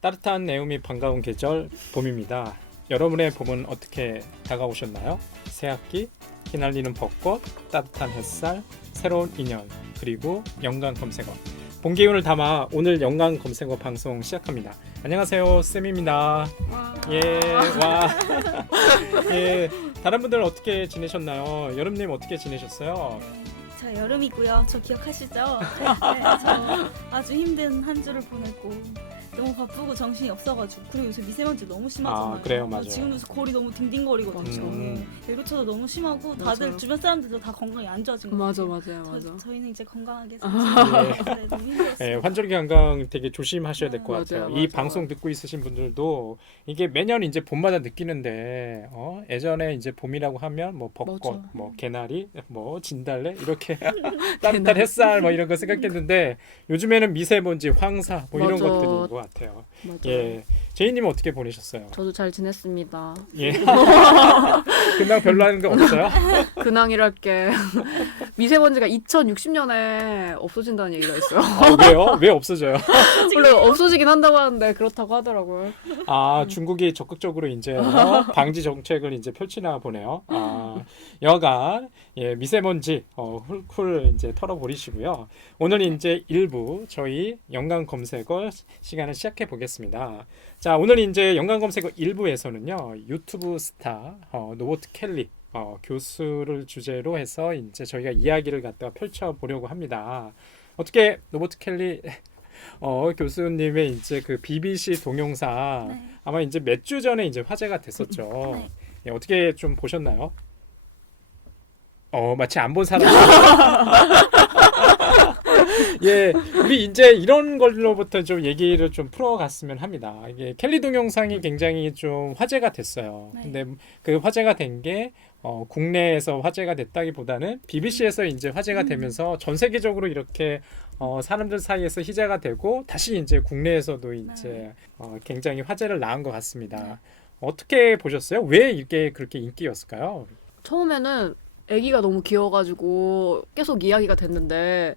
따뜻한 내음이 반가운 계절 봄입니다. 여러분의 봄은 어떻게 다가오셨나요? 새학기, 휘날리는 벚꽃, 따뜻한 햇살, 새로운 인연, 그리고 연관 검색어. 봄 기운을 담아 오늘 연관 검색어 방송 시작합니다. 안녕하세요, 쌤입니다. 예, 와. 예, 다른 분들 어떻게 지내셨나요? 여름님 어떻게 지내셨어요? 저 여름이고요. 저 기억하시죠? 네, 저 아주 힘든 한 주를 보냈고 너무 바쁘고 정신이 없어가지고 그리고 요새 미세먼지 너무 심하잖아요. 아, 그래요, 맞아요. 지금도 골이 너무 딩딩거리거든요. 일교차도 너무 심하고 다들 맞아요. 주변 사람들도 다 건강이 안 좋아진 것 맞아 같아요. 맞아요. 저희는 이제 건강하게 예. 살고 너무 힘들었어요. 네, 환절기 관광 되게 조심하셔야 될 것 맞아요, 같아요. 맞아요. 이 방송 듣고 있으신 분들도 이게 매년 이제 봄마다 느끼는데 예전에 이제 봄이라고 하면 뭐 벚꽃, 맞아. 뭐 개나리, 뭐 진달래 이렇게 따뜻한 햇살 뭐 이런 거 생각했는데 요즘에는 미세먼지, 황사 뭐 이런 맞아. 것들인 것 같아요. 맞아요. 예, 제이님은 어떻게 보내셨어요? 저도 잘 지냈습니다. 예, 근황 별로 하는 거 없어요? 근황이랄 게 미세먼지가 2060년에 없어진다는 얘기가 있어요. 왜요? 왜 없어져요? 원래 없어지긴 한다고 하는데 그렇다고 하더라고요. 중국이 적극적으로 이제 방지 정책을 이제 펼치나 보네요. 여간 미세먼지 훌훌 이제 털어버리시고요. 오늘 이제 일부 저희 연관 검색어 시간을 시작해 보겠습니다. 자, 오늘 이제 연관 검색어 1부에서는요 유튜브 스타 노버트 켈리 교수를 주제로 해서 이제 저희가 이야기를 갖다가 펼쳐 보려고 합니다. 어떻게 노버트 켈리 교수님의 이제 그 BBC 동영상 네. 아마 이제 몇 주 전에 이제 화제가 됐었죠. 네. 예, 어떻게 좀 보셨나요? 마치 안 본 사람. 예, 우리 이제 이런 걸로부터 좀 얘기를 좀 풀어갔으면 합니다. 이게 켈리 동영상이 굉장히 좀 화제가 됐어요. 네. 근데 그 화제가 된 게 국내에서 화제가 됐다기보다는 BBC에서 이제 화제가 되면서 전 세계적으로 이렇게 사람들 사이에서 희재가 되고 다시 이제 국내에서도 이제 굉장히 화제를 낳은 것 같습니다. 네. 어떻게 보셨어요? 왜 이게 그렇게 인기였을까요? 처음에는 아기가 너무 귀여워가지고 계속 이야기가 됐는데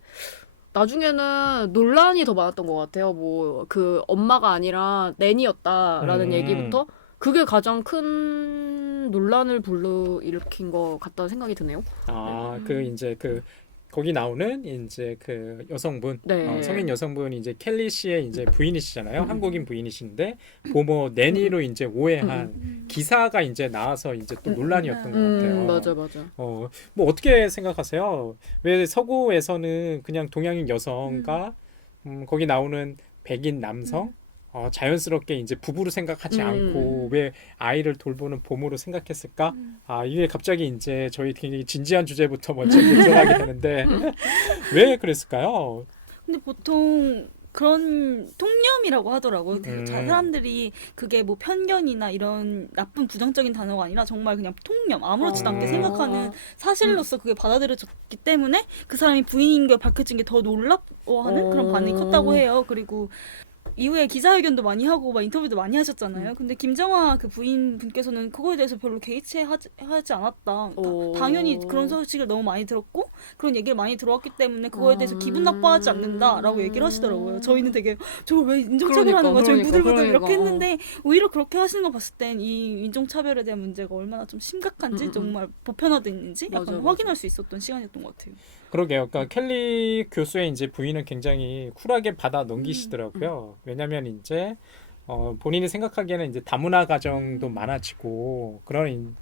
나중에는 논란이 더 많았던 것 같아요. 뭐 그 엄마가 아니라 낸이었다라는 얘기부터 그게 가장 큰 논란을 불러일으킨 것 같다는 생각이 드네요. 그 이제 그 거기 나오는 이제 그 여성분, 네. 성인 여성분이 이제 켈리 씨의 이제 부인이시잖아요. 한국인 부인이신데 보모 내니로 이제 오해한 기사가 이제 나와서 이제 또 논란이었던 것 같아요. 맞아. 뭐 어떻게 생각하세요? 왜 서구에서는 그냥 동양인 여성과 거기 나오는 백인 남성 자연스럽게 이제 부부로 생각하지 않고 왜 아이를 돌보는 보모로 생각했을까? 이게 갑자기 이제 저희 굉장히 진지한 주제부터 먼저 들어가게 되는데 왜 그랬을까요? 근데 보통 그런 통념이라고 하더라고요. 사람들이 그게 뭐 편견이나 이런 나쁜 부정적인 단어가 아니라 정말 그냥 통념, 아무렇지도 않게 생각하는 사실로서 그게 받아들여졌기 때문에 그 사람이 부인인 걸 밝혀진 게 더 놀라워하는 그런 반응이 컸다고 해요. 그리고 이후에 기자회견도 많이 하고 막 인터뷰도 많이 하셨잖아요. 근데 김정아 그 부인분께서는 그거에 대해서 별로 개의치 하지 않았다. 당연히 그런 소식을 너무 많이 들었고 그런 얘기를 많이 들어왔기 때문에 그거에 대해서 기분 나빠하지 않는다라고 얘기를 하시더라고요. 저희는 되게 저거 왜 인종차별하는 거야? 저희 부들부들 이렇게 했는데 오히려 그렇게 하시는 거 봤을 땐 이 인종차별에 대한 문제가 얼마나 좀 심각한지 정말 보편화돼 있는지 약간 확인할 수 있었던 시간이었던 것 같아요. 그러게요. 그러니까 켈리 교수의 이제 부인은 굉장히 쿨하게 받아 넘기시더라고요. 왜냐하면 이제 본인이 생각하기에는 이제 다문화 가정도 많아지고 그런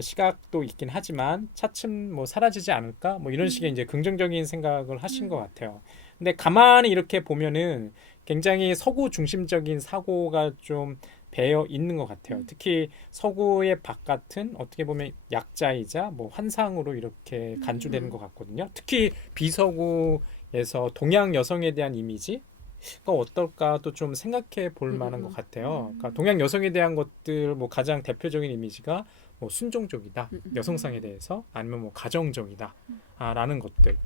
시각도 있긴 하지만 차츰 뭐 사라지지 않을까 뭐 이런 식의 이제 긍정적인 생각을 하신 것 같아요. 근데 가만히 이렇게 보면은 굉장히 서구 중심적인 사고가 좀 배어 있는 것 같아요. 특히 서구의 바깥은 어떻게 보면 약자이자 뭐 환상으로 이렇게 간주되는 것 같거든요. 특히 비서구에서 동양 여성에 대한 이미지가 어떨까 또 좀 생각해 볼 만한 것 같아요. 그러니까 동양 여성에 대한 것들 뭐 가장 대표적인 이미지가 뭐 순종적이다, 여성상에 대해서 아니면 뭐 가정적이다 라는 것들.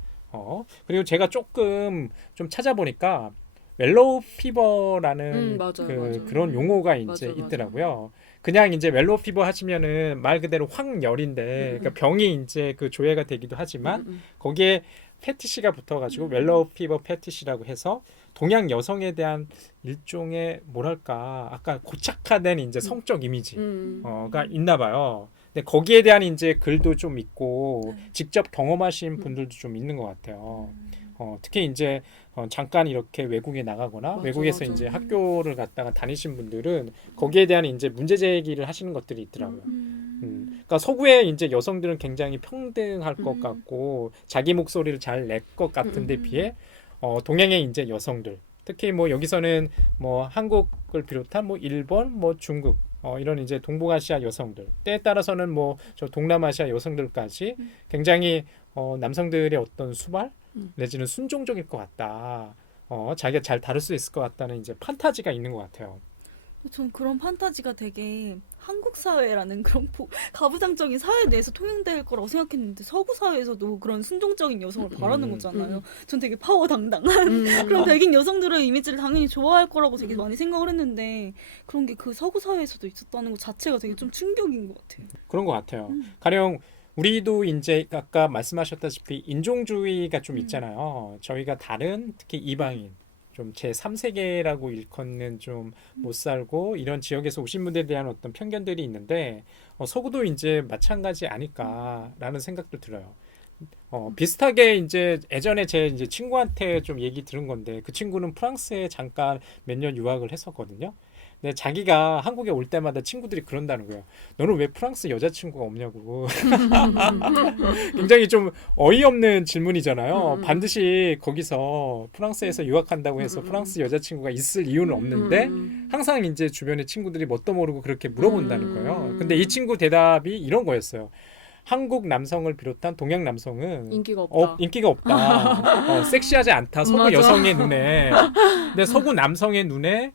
그리고 제가 조금 좀 찾아보니까 웰로우 피버라는 맞아. 그런 용어가 이제 맞아. 있더라고요. 그냥 이제 웰로우 피버 하시면은 말 그대로 황열인데 그러니까 병이 이제 그 조회가 되기도 하지만 거기에 패티시가 붙어가지고 웰로우 피버 패티시라고 해서 동양 여성에 대한 일종의 뭐랄까 아까 고착화된 이제 성적 이미지 가 있나 봐요. 근데 거기에 대한 이제 글도 좀 있고 직접 경험하신 분들도 좀 있는 것 같아요. 특히 이제 잠깐 이렇게 외국에 나가거나 맞아, 외국에서 맞아. 이제 학교를 갔다가 다니신 분들은 거기에 대한 이제 문제 제기를 하시는 것들이 있더라고요. 그러니까 서구의 이제 여성들은 굉장히 평등할 것 같고 자기 목소리를 잘 낼 것 같은데 비해 동양의 이제 여성들 특히 뭐 여기서는 뭐 한국을 비롯한 뭐 일본, 뭐 중국 이런 이제 동북아시아 여성들 때에 따라서는 뭐 저 동남아시아 여성들까지 굉장히 남성들의 어떤 수발 내지는 순종적일 것 같다. 자기가 잘 다룰 수 있을 것 같다는 이제 판타지가 있는 것 같아요. 전 그런 판타지가 되게 한국 사회라는 그런 가부장적인 사회 내에서 통용될 거라고 생각했는데 서구 사회에서도 그런 순종적인 여성을 바라는 거잖아요. 전 되게 파워당당한 그런 백인 여성들의 이미지를 당연히 좋아할 거라고 되게 많이 생각을 했는데 그런 게 그 서구 사회에서도 있었다는 것 자체가 되게 좀 충격인 것 같아요. 그런 것 같아요. 가령 우리도 이제 아까 말씀하셨다시피 인종주의가 좀 있잖아요. 저희가 다른 특히 이방인 좀 제3세계라고 일컫는 좀 못 살고 이런 지역에서 오신 분들에 대한 어떤 편견들이 있는데 서구도 이제 마찬가지 아닐까라는 생각도 들어요. 비슷하게 이제 예전에 제 이제 친구한테 좀 얘기 들은 건데 그 친구는 프랑스에 잠깐 몇 년 유학을 했었거든요. 근데 자기가 한국에 올 때마다 친구들이 그런다는 거예요. 너는 왜 프랑스 여자친구가 없냐고. 굉장히 좀 어이없는 질문이잖아요. 반드시 거기서 프랑스에서 유학한다고 해서 프랑스 여자친구가 있을 이유는 없는데 항상 이제 주변에 친구들이 뭣도 모르고 그렇게 물어본다는 거예요. 근데 이 친구 대답이 이런 거였어요. 한국 남성을 비롯한 동양 남성은 인기가 없다. 인기가 없다. 섹시하지 않다. 서구 맞아. 여성의 눈에. 근데 서구 남성의 눈에는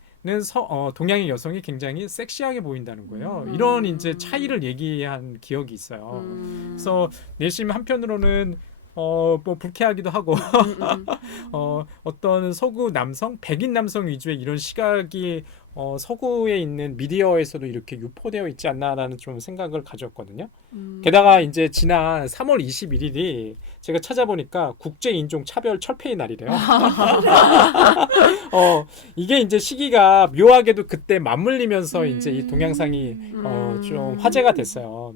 동양의 여성이 굉장히 섹시하게 보인다는 거예요. 이런 이제 차이를 얘기한 기억이 있어요. 그래서 내심 한편으로는 뭐 불쾌하기도 하고 어떤 서구 남성, 백인 남성 위주의 이런 시각이 서구에 있는 미디어에서도 이렇게 유포되어 있지 않나라는 좀 생각을 가졌거든요. 게다가 이제 지난 3월 21일이 제가 찾아보니까 국제 인종 차별 철폐의 날이래요. 이게 이제 시기가 묘하게도 그때 맞물리면서 이제 이 동영상이 좀 화제가 됐어요.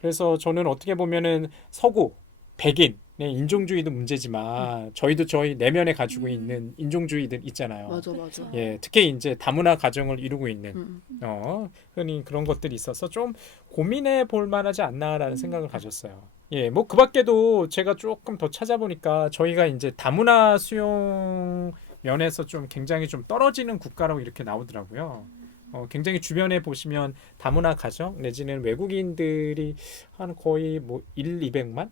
그래서 저는 어떻게 보면은 서구, 백인 인종주의도 문제지만 저희도 저희 내면에 가지고 있는 인종주의들 있잖아요. 맞아. 예, 특히 이제 다문화 가정을 이루고 있는 흔히 그런 것들이 있어서 좀 고민해 볼 만하지 않나라는 생각을 가졌어요. 예, 뭐 그 밖에도 제가 조금 더 찾아보니까 저희가 이제 다문화 수용 면에서 좀 굉장히 좀 떨어지는 국가라고 이렇게 나오더라고요. 굉장히 주변에 보시면 다문화 가정 내지는 외국인들이 한 거의 뭐 200만?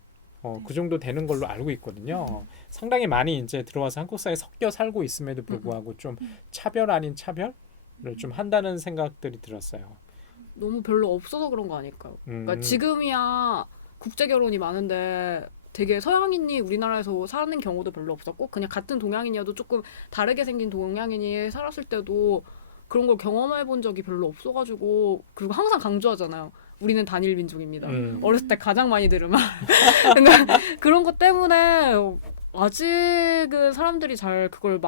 그 정도 되는 걸로 알고 있거든요. 상당히 많이 이제 들어와서 한국 사회에 섞여 살고 있음에도 불구하고 좀 차별 아닌 차별을 좀 한다는 생각들이 들었어요. 너무 별로 없어서 그런 거 아닐까요? 그러니까 지금이야 국제 결혼이 많은데 되게 서양인이 우리나라에서 사는 경우도 별로 없었고 그냥 같은 동양인이어도 조금 다르게 생긴 동양인이 살았을 때도 그런 걸 경험해 본 적이 별로 없어가지고 그리고 항상 강조하잖아요. 우리는 단일 민족입니다. 어렸을 때 가장 많이 들은 말. 근데 그런 것 때문에 아직은 사람들이 잘 그걸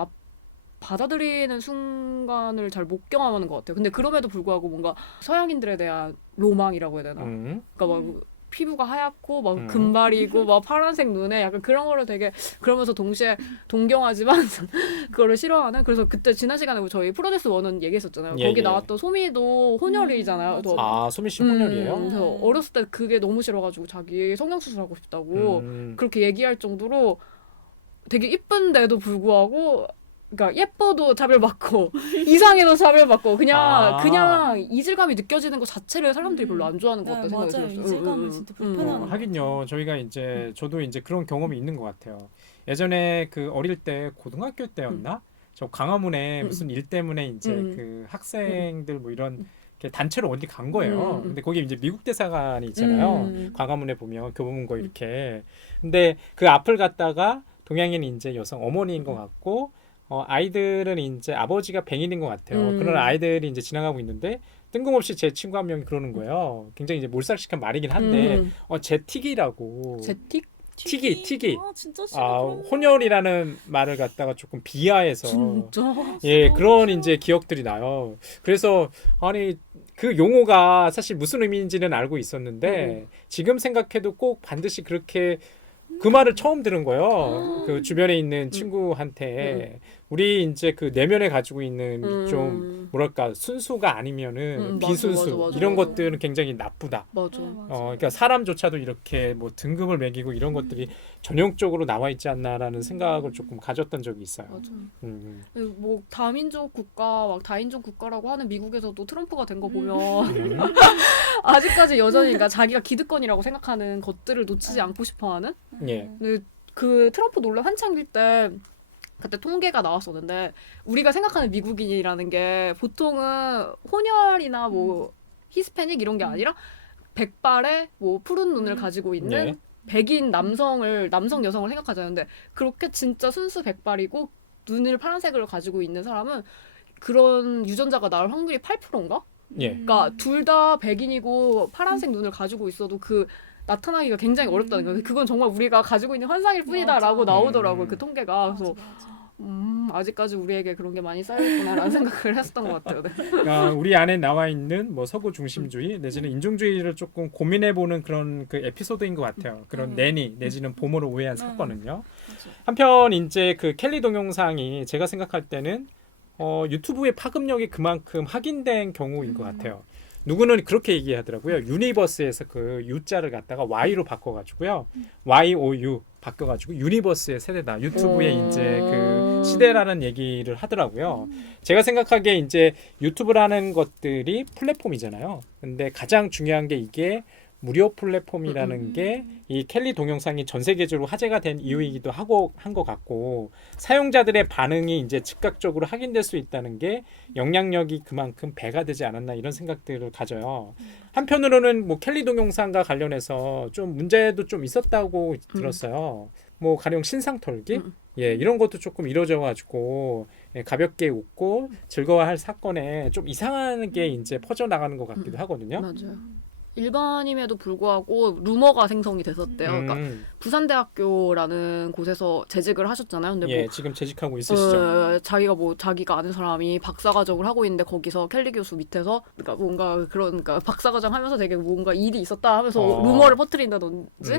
받아들이는 순간을 잘 못 경험하는 것 같아요. 근데 그럼에도 불구하고 뭔가 서양인들에 대한 로망이라고 해야 되나? 그러니까 막 피부가 하얗고 막 금발이고 막 파란색 눈에 약간 그런 거를 되게 그러면서 동시에 동경하지만 그거를 싫어하는. 그래서 그때 지난 시간에 저희 프로듀스 1은 얘기했었잖아요. 거기 나왔던 소미도 혼혈이잖아요. 소미 씨 혼혈이에요? 그래서 어렸을 때 그게 너무 싫어가지고 자기 성형수술하고 싶다고 그렇게 얘기할 정도로 되게 이쁜데도 불구하고 그러니까 예뻐도 차별받고 이상해도 차별받고 그냥 이질감이 느껴지는 것 자체를 사람들이 별로 안 좋아하는 것 같다 생각이 들었어요. 맞아요. 이질감은 진짜 불편하고. 하긴요. 저희가 이제 저도 이제 그런 경험이 있는 것 같아요. 예전에 그 어릴 때 고등학교 때였나? 저 광화문에 무슨 일 때문에 이제 그 학생들 뭐 이런 단체로 어디 간 거예요. 근데 거기 이제 미국 대사관이 있잖아요. 광화문에 보면 교보문고 이렇게. 근데 그 앞을 갔다가 동양인 이제 여성 어머니인 것 같고 아이들은 이제 아버지가 백인인 것 같아요. 그런 아이들이 이제 지나가고 있는데 뜬금없이 제 친구 한 명이 그러는 거예요. 굉장히 이제 몰살시킨 말이긴 한데 제틱이라고. 제틱? 튀기. 아, 진짜 싫어. 혼혈이라는 말을 갖다가 조금 비하해서 진짜. 예, 그런 이제 기억들이 나요. 그래서 아니 그 용어가 사실 무슨 의미인지는 알고 있었는데 지금 생각해도 꼭 반드시 그렇게 그 말을 처음 들은 거예요. 그 주변에 있는 친구한테 우리 이제 그 내면에 가지고 있는 좀 뭐랄까 순수가 아니면은 맞아, 비순수 맞아. 이런 것들은 굉장히 나쁘다. 맞아. 그러니까 사람조차도 이렇게 뭐 등급을 매기고 이런 것들이 전형적으로 나와 있지 않나라는 생각을 조금 가졌던 적이 있어요. 맞아. 음. 뭐 다민족 국가, 막 다인종 국가라고 하는 미국에서도 트럼프가 된 거 보면 아직까지 여전히 그러니까 자기가 기득권이라고 생각하는 것들을 놓치지 않고 싶어하는. 예. 근데 그 트럼프 논란 한창일 때 그때 통계가 나왔었는데 우리가 생각하는 미국인이라는 게 보통은 혼혈이나 뭐 히스패닉 이런 게 아니라 백발에 뭐 푸른 눈을 가지고 있는 예. 백인 남성 여성을 생각하잖아요. 근데 그렇게 진짜 순수 백발이고 눈을 파란색으로 가지고 있는 사람은 그런 유전자가 나올 확률이 8%인가? 예. 그러니까 둘 다 백인이고 파란색 눈을 가지고 있어도 그 나타나기가 굉장히 어렵다는 거예요. 그건 정말 우리가 가지고 있는 환상일 뿐이다라고 맞아. 나오더라고요. 그 통계가. 그래서 맞아. 아직까지 우리에게 그런 게 많이 쌓여있구나라는 생각을 했었던 것 같아요. 네. 그러니까 우리 안에 나와 있는 뭐 서구 중심주의 내지는 인종주의를 조금 고민해보는 그런 그 에피소드인 것 같아요. 그런 내니 내지는 봄으로 오해한 사건은요. 맞아. 한편 이제 그 켈리 동영상이 제가 생각할 때는 유튜브의 파급력이 그만큼 확인된 경우인 것 같아요. 누구는 그렇게 얘기하더라고요. 유니버스에서 그 U자를 갖다가 Y로 바꿔가지고요. YOU 바꿔가지고 유니버스의 세대다. 유튜브의 이제 그 시대라는 얘기를 하더라고요. 제가 생각하기에 이제 유튜브라는 것들이 플랫폼이잖아요. 근데 가장 중요한 게 이게 무료 플랫폼이라는 게 이 켈리 동영상이 전 세계적으로 화제가 된 이유이기도 하고 한 것 같고 사용자들의 반응이 이제 즉각적으로 확인될 수 있다는 게 영향력이 그만큼 배가 되지 않았나 이런 생각들을 가져요. 한편으로는 뭐 켈리 동영상과 관련해서 좀 문제도 좀 있었다고 들었어요. 뭐 가령 신상 털기 예, 이런 것도 조금 이루어져 가지고 예, 가볍게 웃고 즐거워할 사건에 좀 이상한 게 이제 퍼져 나가는 것 같기도 하거든요. 맞아요. 일반임에도 불구하고 루머가 생성이 됐었대요. 그러니까 부산대학교라는 곳에서 재직을 하셨잖아요. 근데 예, 뭐 지금 재직하고 있으시죠. 자기가 아는 사람이 박사과정을 하고 있는데 거기서 켈리 교수 밑에서 그러니까 뭔가 그러니까 박사과정 하면서 되게 뭔가 일이 있었다 하면서 루머를 퍼뜨린다든지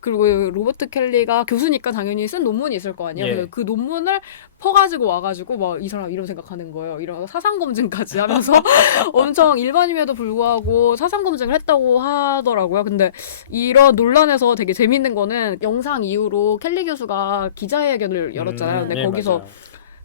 그리고 로버트 켈리가 교수니까 당연히 쓴 논문이 있을 거 아니에요. 예. 그 논문을 퍼가지고 와가지고 막 이 사람 이런 생각하는 거예요. 이런 사상 검증까지 하면서 엄청 일반임에도 불구하고 사상 검증을 했다고 하더라고요. 근데 이런 논란에서 되게 재밌는 거는 영상 이후로 켈리 교수가 기자회견을 열었잖아요. 근데 예, 거기서 맞아요.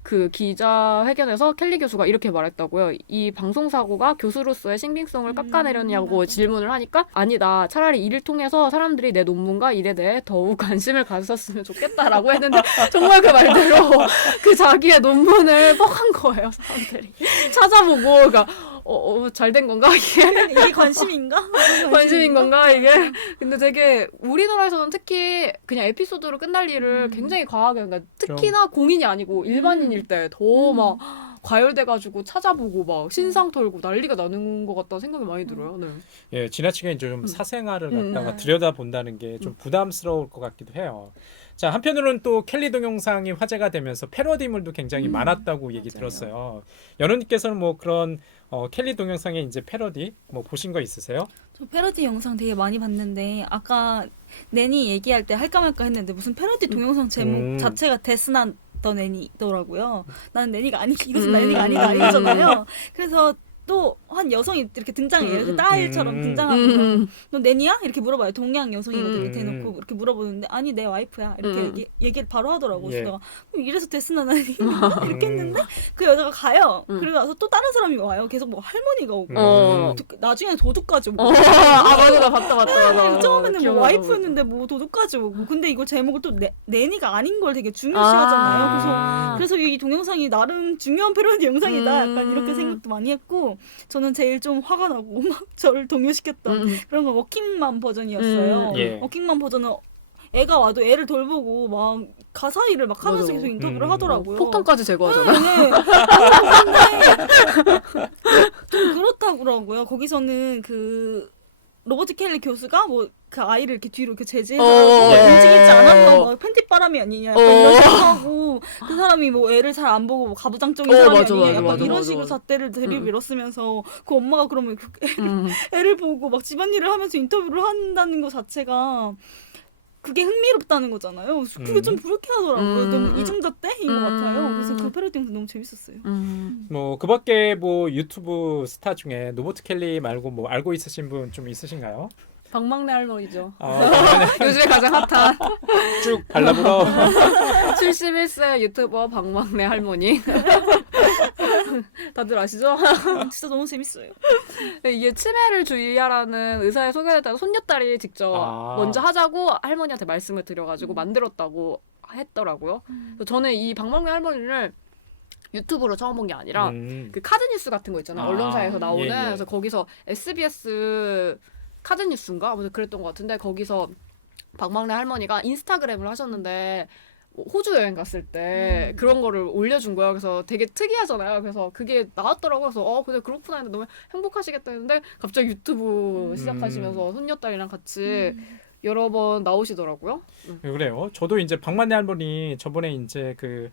그 기자회견에서 켈리 교수가 이렇게 말했다고요. 이 방송사고가 교수로서의 신빙성을 깎아내렸냐고 질문을 하니까 아니다. 차라리 이를 통해서 사람들이 내 논문과 일에 대해 더욱 관심을 가졌으면 좋겠다라고 했는데 정말 그 말대로 그 자기의 논문을 퍽한 거예요. 사람들이 찾아보고 그러니까 잘된 건가 이게 관심인가? 관심인 건가 이게 근데 되게 우리나라에서는 특히 그냥 에피소드로 끝날 일을 굉장히 과하게 그러니까 특히나 공인이 아니고 일반인일 때 더 막 과열돼가지고 찾아보고 막 신상 털고 난리가 나는 것 같다는 생각이 많이 들어요. 네. 예, 지나치게 이제 좀 사생활을 갖다가 들여다본다는 게 좀 부담스러울 것 같기도 해요. 자, 한편으로는 또 켈리 동영상이 화제가 되면서 패러디물도 굉장히 많았다고 얘기 들었어요. 연우님께서는 뭐 그런 켈리 동영상의 이제 패러디 뭐 보신 거 있으세요? 저 패러디 영상 되게 많이 봤는데 아까 내니 얘기할 때 할까 말까 했는데 무슨 패러디 동영상 제목 자체가 데스난 더 내니더라고요. 나는 내니가 아니 이것은 내니가 아니다 이거잖아요. 그래서 또 한 여성이 이렇게 등장해요. 이렇게 딸처럼 등장하면서 너 내니야? 이렇게 물어봐요. 동양 여성이거든요. 대놓고 이렇게 물어보는데 아니 내 와이프야. 이렇게 얘기를 바로 하더라고. 예. 그래서 내가 이래서 데스나 나니 이렇게 했는데 그 여자가 가요. 그리고 나서 또 다른 사람이 와요. 계속 뭐 할머니가 오고 나중에 도둑까지 오고. 맞아 나 봤다. 처음에는 뭐 와이프였는데 뭐 도둑까지 오고. 근데 이거 제목을 또 내니가 아닌 걸 되게 중요시하잖아요. 그래서 이 동영상이 나름 중요한 패러디 영상이다. 약간 이렇게 생각도 많이 했고 저는 제일 좀 화가 나고 막 저를 동요시켰던 그런 건 워킹맘 버전이었어요. 예. 워킹맘 버전은 애가 와도 애를 돌보고 막 가사 일을 막 하면서 맞아. 계속 인터뷰를 하더라고요. 폭탄까지 제거하잖아. 네. 근데 좀 그렇다더라고요. 거기서는 그 로버트 켈리 교수가 뭐 그 아이를 이렇게 뒤로 이렇게 제지해서 예. 움직이지 않아서 막 팬티바람이 아니냐 약간 이런 식으로 하고 그 사람이 뭐 애를 잘 안 보고 뭐 가부장적인 사람이 맞아, 아니냐 맞아, 약간 맞아, 이런 맞아, 식으로 맞아. 잣대를 들이밀었으면서 그 엄마가 그러면 그 음. 애를 보고 막 집안일을 하면서 인터뷰를 한다는 것 자체가 그게 흥미롭다는 거잖아요. 그게 좀 불쾌하더라고요. 너무 이중잣대인 것 같아요. 그래서 그 패러디 영상 너무 재밌었어요. 뭐 그밖에 뭐 유튜브 스타 중에 로버트 켈리 말고 뭐 알고 있으신 분 좀 있으신가요? 박막내 할머니죠. 요즘에 요즘에 가장 핫한 쭉 발라보러 71세 유튜버 박막내 할머니. 다들 아시죠? 진짜 너무 재밌어요. 이게 치매를 주의하라는 의사의 소개에 따라 손녀딸이 직접 먼저 하자고 할머니한테 말씀을 드려가지고 만들었다고 했더라고요. 그래서 저는 이 박막내 할머니를 유튜브로 처음 본 게 아니라 그 카드뉴스 같은 거 있잖아요. 언론사에서 나오는. 예, 예. 그래서 거기서 SBS 카드뉴스인가? 아무튼 그랬던 것 같은데 거기서 박막내 할머니가 인스타그램을 하셨는데 호주 여행 갔을 때 그런 거를 올려준 거예요. 그래서 되게 특이하잖아요. 그래서 그게 나왔더라고요. 그래서 근데 그렇구나 했는데 너무 행복하시겠다 했는데 갑자기 유튜브 시작하시면서 손녀딸이랑 같이 여러 번 나오시더라고요. 그래요. 저도 이제 박만대 할머니 저번에 이제 그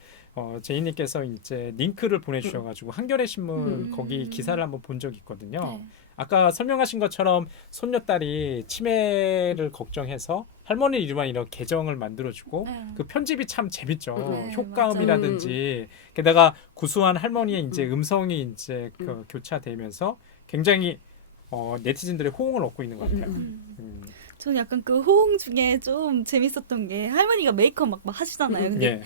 제이님께서 이제 링크를 보내주셔가지고 한겨레 신문 거기 기사를 한번 본 적이 있거든요. 네. 아까 설명하신 것처럼 손녀딸이 치매를 걱정해서 할머니 이름만 이런 계정을 만들어주고 네. 그 편집이 참 재밌죠. 네, 효과음이라든지 게다가 구수한 할머니의 이제 음성이 이제 그 교차되면서 굉장히 네티즌들의 호응을 얻고 있는 것 같아요. 저는 약간 그 호응 중에 좀 재밌었던 게 할머니가 메이크업 막 하시잖아요. 근데 예.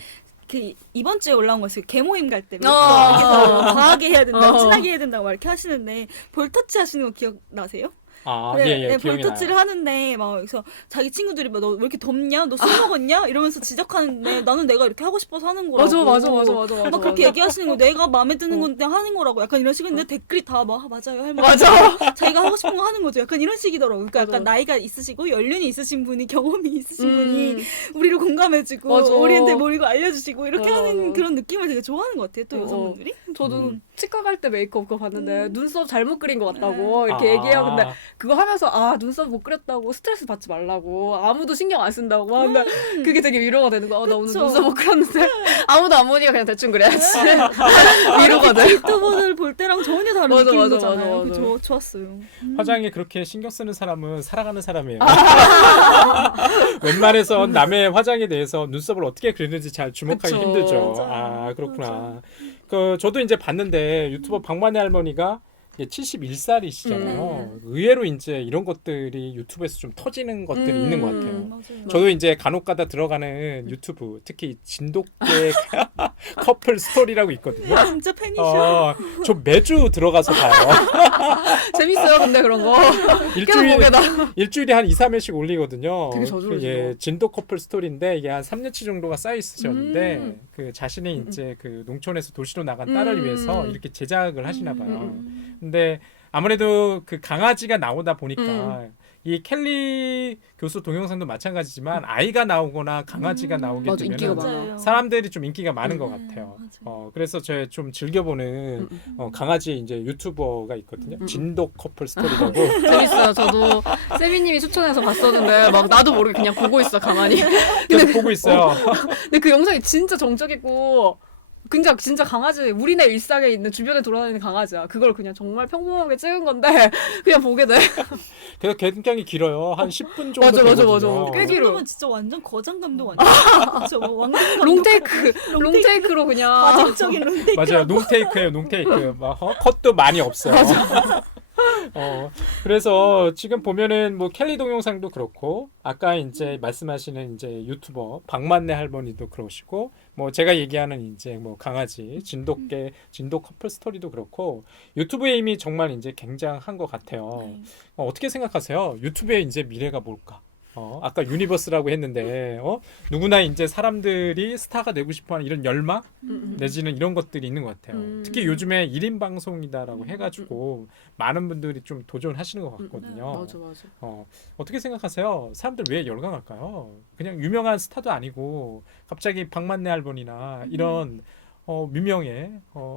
그 이번 주에 올라온 거 있어요. 개모임 갈 때 어. 과하게 해야 된다, 어. 진하게 해야 된다고 막 이렇게 하시는데 볼터치 하시는 거 기억나세요? 아, 네, 예, 네, 기억이 볼터치를 나요. 하는데 막 그래서 자기 친구들이 막 너 왜 이렇게 덥냐? 너 술 먹었냐? 이러면서 지적하는데 나는 내가 이렇게 하고 싶어서 하는 거라고. 맞아. 막 그렇게 얘기하시는 거 내가 마음에 드는 건데 하는 거라고 약간 이런 식인데 댓글이 다 막 맞아요 할머니. 맞아. 자기가 하고 싶은 거 하는 거죠. 약간 이런 식이더라고요. 그러니까 맞아. 약간 나이가 있으시고 연륜이 있으신 분이 경험이 있으신 음. 분이 우리를 공감해주고 맞아. 우리한테 모이고 알려주시고 이렇게 맞아, 하는 맞아. 그런 느낌을 되게 좋아하는 것 같아요. 또 여성분들이. 저도 치과 갈 때 메이크업 그거 봤는데 눈썹 잘못 그린 것 같다고 아. 이렇게 얘기해요. 근데 그거 하면서 눈썹 못 그렸다고 스트레스 받지 말라고 아무도 신경 안 쓴다고 하는데 그게 되게 위로가 되는 거야. 나 오늘 그쵸. 눈썹 못 그렸는데 아무도 안 보니까 그냥 대충 그래야지. 위로거든. 유튜버들 볼 때랑 전혀 다른 맞아, 느낌인 맞아, 거잖아요. 맞아, 맞아. 그게 좋았어요. 화장에 그렇게 신경 쓰는 사람은 살아가는 사람이에요. 웬만해서 남의 화장에 대해서 눈썹을 어떻게 그리는지 잘 주목하기 그쵸. 힘들죠. 맞아요. 그렇구나. 맞아. 저도 이제 봤는데 유튜버 박만혜 할머니가 71살이시잖아요. 의외로 이제 이런 것들이 유튜브에서 좀 터지는 것들이 있는 것 같아요. 맞아요. 저도 이제 간혹가다 들어가는 유튜브, 특히 진돗개 커플 스토리라고 있거든요. 진짜 팬이셔. 저 매주 들어가서 봐요. 재밌어요. 근데 그런 거. 계속 일주일, 보게 다. 일주일에 한 2, 3회씩 올리거든요. 되게 저주로죠. 예, 진도 커플 스토리인데 이게 한 3년치 정도가 쌓여 있으셨는데 그 자신이 이제 그 농촌에서 도시로 나간 딸을 위해서 이렇게 제작을 하시나 봐요. 근데 아무래도 그 강아지가 나오다 보니까 이 켈리 교수 동영상도 마찬가지지만 아이가 나오거나 강아지가 나오게 맞아, 인기가 되면 많아. 맞아요. 사람들이 좀 인기가 많은 것 같아요. 맞아요. 그래서 제가 좀 즐겨보는 강아지 이제 유튜버가 있거든요. 진도 커플 스토리라고. 재밌어요. 저도 세미님이 추천해서 봤었는데 막 나도 모르게 그냥 보고 있어 가만히. 계속 보고 있어요. 근데 그 영상이 진짜 정적이고 진짜 강아지 우리네 일상에 있는 주변에 돌아다니는 강아지야. 그걸 그냥 정말 평범하게 찍은 건데 그냥 보게 돼. 그래서 굉장히 길어요. 한 10분 정도 맞아. 되거든요. 꽤 그 길어. 정도면 진짜 완전 거장 감독 아니야? 그렇죠. 왕 롱테이크로 그냥 과정적인 롱테이크. 맞아요. 농테이크예요. 농테이크. 막 컷도 많이 없어요. 그래서 지금 보면은 뭐 켈리 동영상도 그렇고 아까 이제 말씀하시는 이제 유튜버 박만내 할머니도 그러시고 뭐 제가 얘기하는 이제 뭐 강아지 진돗개 진도 커플 스토리도 그렇고 유튜브의 힘이 정말 이제 굉장한 것 같아요. 어떻게 생각하세요? 유튜브의 이제 미래가 뭘까? 아까 유니버스라고 했는데 누구나 이제 사람들이 스타가 되고 싶어하는 이런 열망 내지는 이런 것들이 있는 것 같아요. 특히 요즘에 1인 방송이다라고 해가지고 많은 분들이 좀 도전하시는 것 같거든요. 맞아. 어떻게 생각하세요? 사람들 왜 열광할까요? 그냥 유명한 스타도 아니고 갑자기 박만내 할머니나 이런 유명해.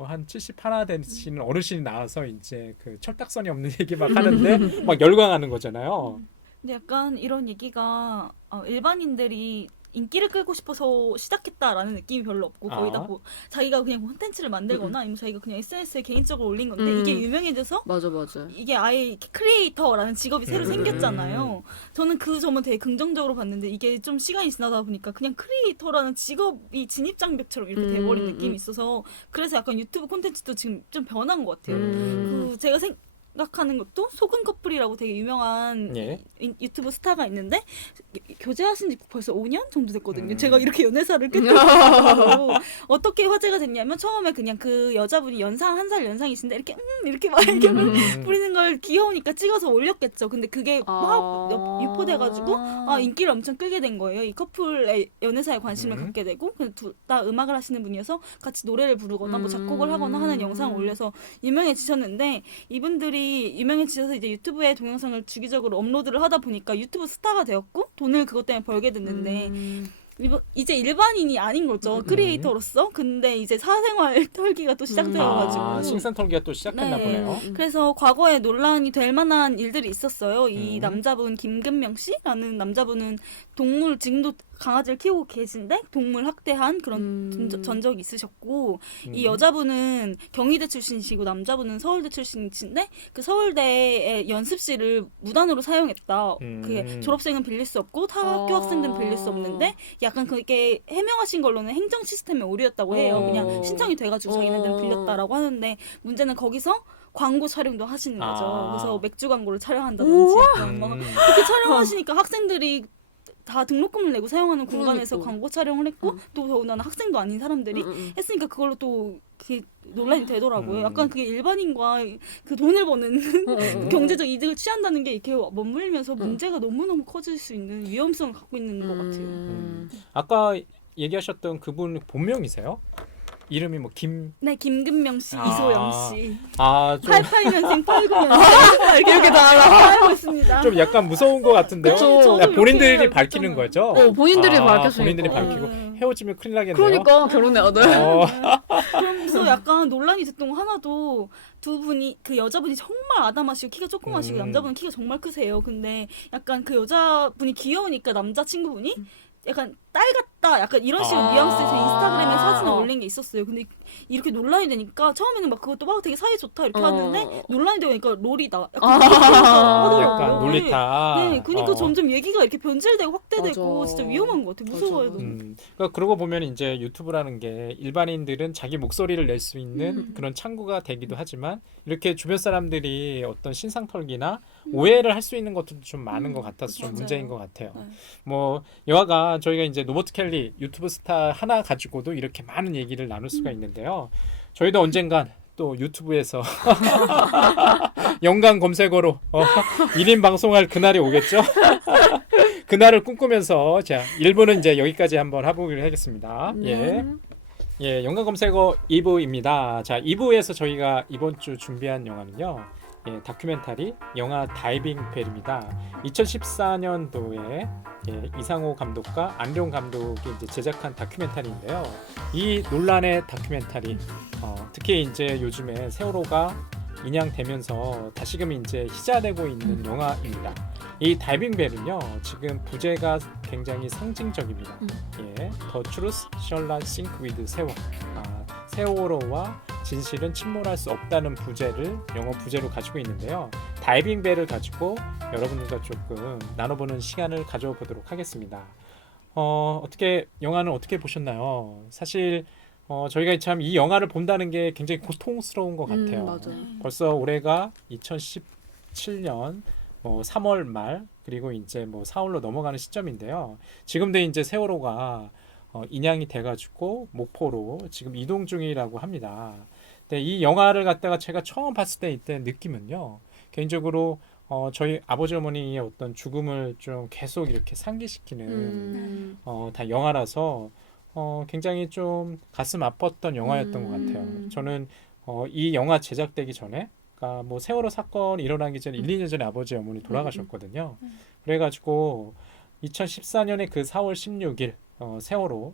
한 71 되시는 어르신이 나와서 이제 그 철딱선이 없는 얘기 막 하는데 막 열광하는 거잖아요. 근데 약간 이런 얘기가 일반인들이 인기를 끌고 싶어서 시작했다라는 느낌이 별로 없고 거의 다 뭐 자기가 그냥 콘텐츠를 만들거나 아니면 자기가 그냥 SNS에 개인적으로 올린 건데 이게 유명해져서 맞아. 이게 아예 크리에이터라는 직업이 새로 생겼잖아요. 저는 그 점은 되게 긍정적으로 봤는데 이게 좀 시간이 지나다 보니까 그냥 크리에이터라는 직업이 진입장벽처럼 이렇게 돼버린 느낌이 있어서 그래서 약간 유튜브 콘텐츠도 지금 좀 변한 것 같아요. 그 제가 생각하는 것도 소금 커플이라고 되게 유명한 예. 유튜브 스타가 있는데 교제하신 지 벌써 5년 정도 됐거든요. 제가 이렇게 연애사를 꿰뚫고 어떻게 화제가 됐냐면 처음에 그냥 그 여자분이 연상 1살 연상이신데 이렇게 막 애교를 부리는 걸 귀여우니까 찍어서 올렸겠죠. 근데 그게 막 유포돼가지고 인기를 엄청 끌게 된 거예요. 이 커플의 연애사에 관심을 갖게 되고 둘 다 음악을 하시는 분이어서 같이 노래를 부르거나 뭐 작곡을 하거나 하는 영상을 올려서 유명해지셨는데 이분들이 유명해지셔서 이제 유튜브에 동영상을 주기적으로 업로드를 하다 보니까 유튜브 스타가 되었고 돈을 그것 때문에 벌게 됐는데 이제 일반인이 아닌 거죠. 크리에이터로서. 근데 이제 사생활 털기가 또 시작되어가지고. 신선 털기가 또 시작했나 네. 보네요. 그래서 과거에 논란이 될 만한 일들이 있었어요. 이 남자분 김근명 씨라는 남자분은 지금도 강아지를 키우고 계신데 동물 학대한 그런 전적이 있으셨고 이 여자분은 경희대 출신이시고 남자분은 서울대 출신이신데 그 서울대의 연습실을 무단으로 사용했다. 그게 졸업생은 빌릴 수 없고 타 학교 학생들은 빌릴 수 없는데 약간 그게 해명하신 걸로는 행정 시스템의 오류였다고 해요. 그냥 신청이 돼가지고 자기네들은 빌렸다라고 하는데 문제는 거기서 광고 촬영도 하시는 거죠. 그래서 맥주 광고를 촬영한다든지 약간 막 그렇게 촬영하시니까 학생들이 다 등록금을 내고 사용하는 공간에서 그러니까. 광고 촬영을 했고 또 더군다나 학생도 아닌 사람들이 했으니까 그걸로 또 그게 논란이 되더라고요. 약간 그게 일반인과 그 돈을 버는 경제적 이득을 취한다는 게 이렇게 맞물리면서 문제가 너무너무 커질 수 있는 위험성을 갖고 있는 것 같아요. 아까 얘기하셨던 그분 본명이세요? 이름이 뭐 네, 김근명 씨, 이소영 씨. 좀 88년생, 89년생 이렇게 다 알고 있습니다. 좀 약간 무서운 것 같은데요. 저도 야, 본인들이 이렇게 밝히는 알고 거죠. 본인들이 밝혔으니까. 본인들이 밝히고 헤어지면 큰일 나겠네요. 그러니까 결혼해야 돼. 그러면서 약간 논란이 됐던 거 하나도 두 분이 그 여자분이 정말 아담하시고 키가 조그마시고 남자분은 키가 정말 크세요. 근데 약간 그 여자분이 귀여우니까 남자친구분이 약간 딸 같다 약간 이런 식으로 뉘앙스에서 인스타그램에 사진을 올린 게 있었어요. 근데 이렇게 논란이 되니까 처음에는 막 그것도 막 되게 사이 좋다 이렇게 하는데 논란이 되니까 롤이다 약간 하더라고요. 약간 놀리타. 네, 그러니까 점점 얘기가 이렇게 변질되고 확대되고 맞아. 진짜 위험한 것 같아요. 무서워요. 너무. 그러니까 그러고 보면 이제 유튜브라는 게 일반인들은 자기 목소리를 낼 수 있는 그런 창구가 되기도 하지만 이렇게 주변 사람들이 어떤 신상털기나 오해를 할 수 있는 것도 좀 많은 것 같아서 좀 맞아요. 문제인 것 같아요. 네. 뭐 여하간 저희가 이제 노버트 켈리 유튜브 스타 하나 가지고도 이렇게 많은 얘기를 나눌 수가 있는데요. 저희도 언젠간 또 유튜브에서 연관 검색어로 1인 방송할 그날이 오겠죠. 그날을 꿈꾸면서 자 1부는 이제 여기까지 한번 해보기로 하겠습니다. 예, 연관 검색어 2부입니다. 자 2부에서 저희가 이번 주 준비한 영화는요. 예, 다큐멘터리 영화 다이빙 벨입니다. 2014년도에 이상호 감독과 안룡 감독이 이제 제작한 다큐멘터리인데요. 이 논란의 다큐멘터리, 특히 이제 요즘에 세월호가 인양되면서 다시금 이제 희자되고 있는 영화입니다. 이 다이빙 벨은요, 지금 부제가 굉장히 상징적입니다. 예, The Truth Shall Not Sink with 세월. 세월호와 진실은 침몰할 수 없다는 부제를 영어 부제로 가지고 있는데요. 다이빙 벨을 가지고 여러분들과 조금 나눠보는 시간을 가져보도록 하겠습니다. 어떻게 영화는 어떻게 보셨나요? 사실 저희가 참 이 영화를 본다는 게 굉장히 고통스러운 것 같아요. 맞아. 벌써 올해가 2017년 3월 말 그리고 이제 4월로 넘어가는 시점인데요. 지금도 이제 세월호가 인양이 돼가지고 목포로 지금 이동 중이라고 합니다. 근데 이 영화를 갖다가 제가 처음 봤을 때 이때 느낌은요. 개인적으로 저희 아버지 어머니의 어떤 죽음을 좀 계속 이렇게 상기시키는 다 영화라서 굉장히 좀 가슴 아팠던 영화였던 것 같아요. 저는 이 영화 제작되기 전에 그러니까 세월호 사건 일어나기 전에 1, 2년 전에 아버지 어머니 돌아가셨거든요. 그래가지고 2014년에 그 4월 16일 세월호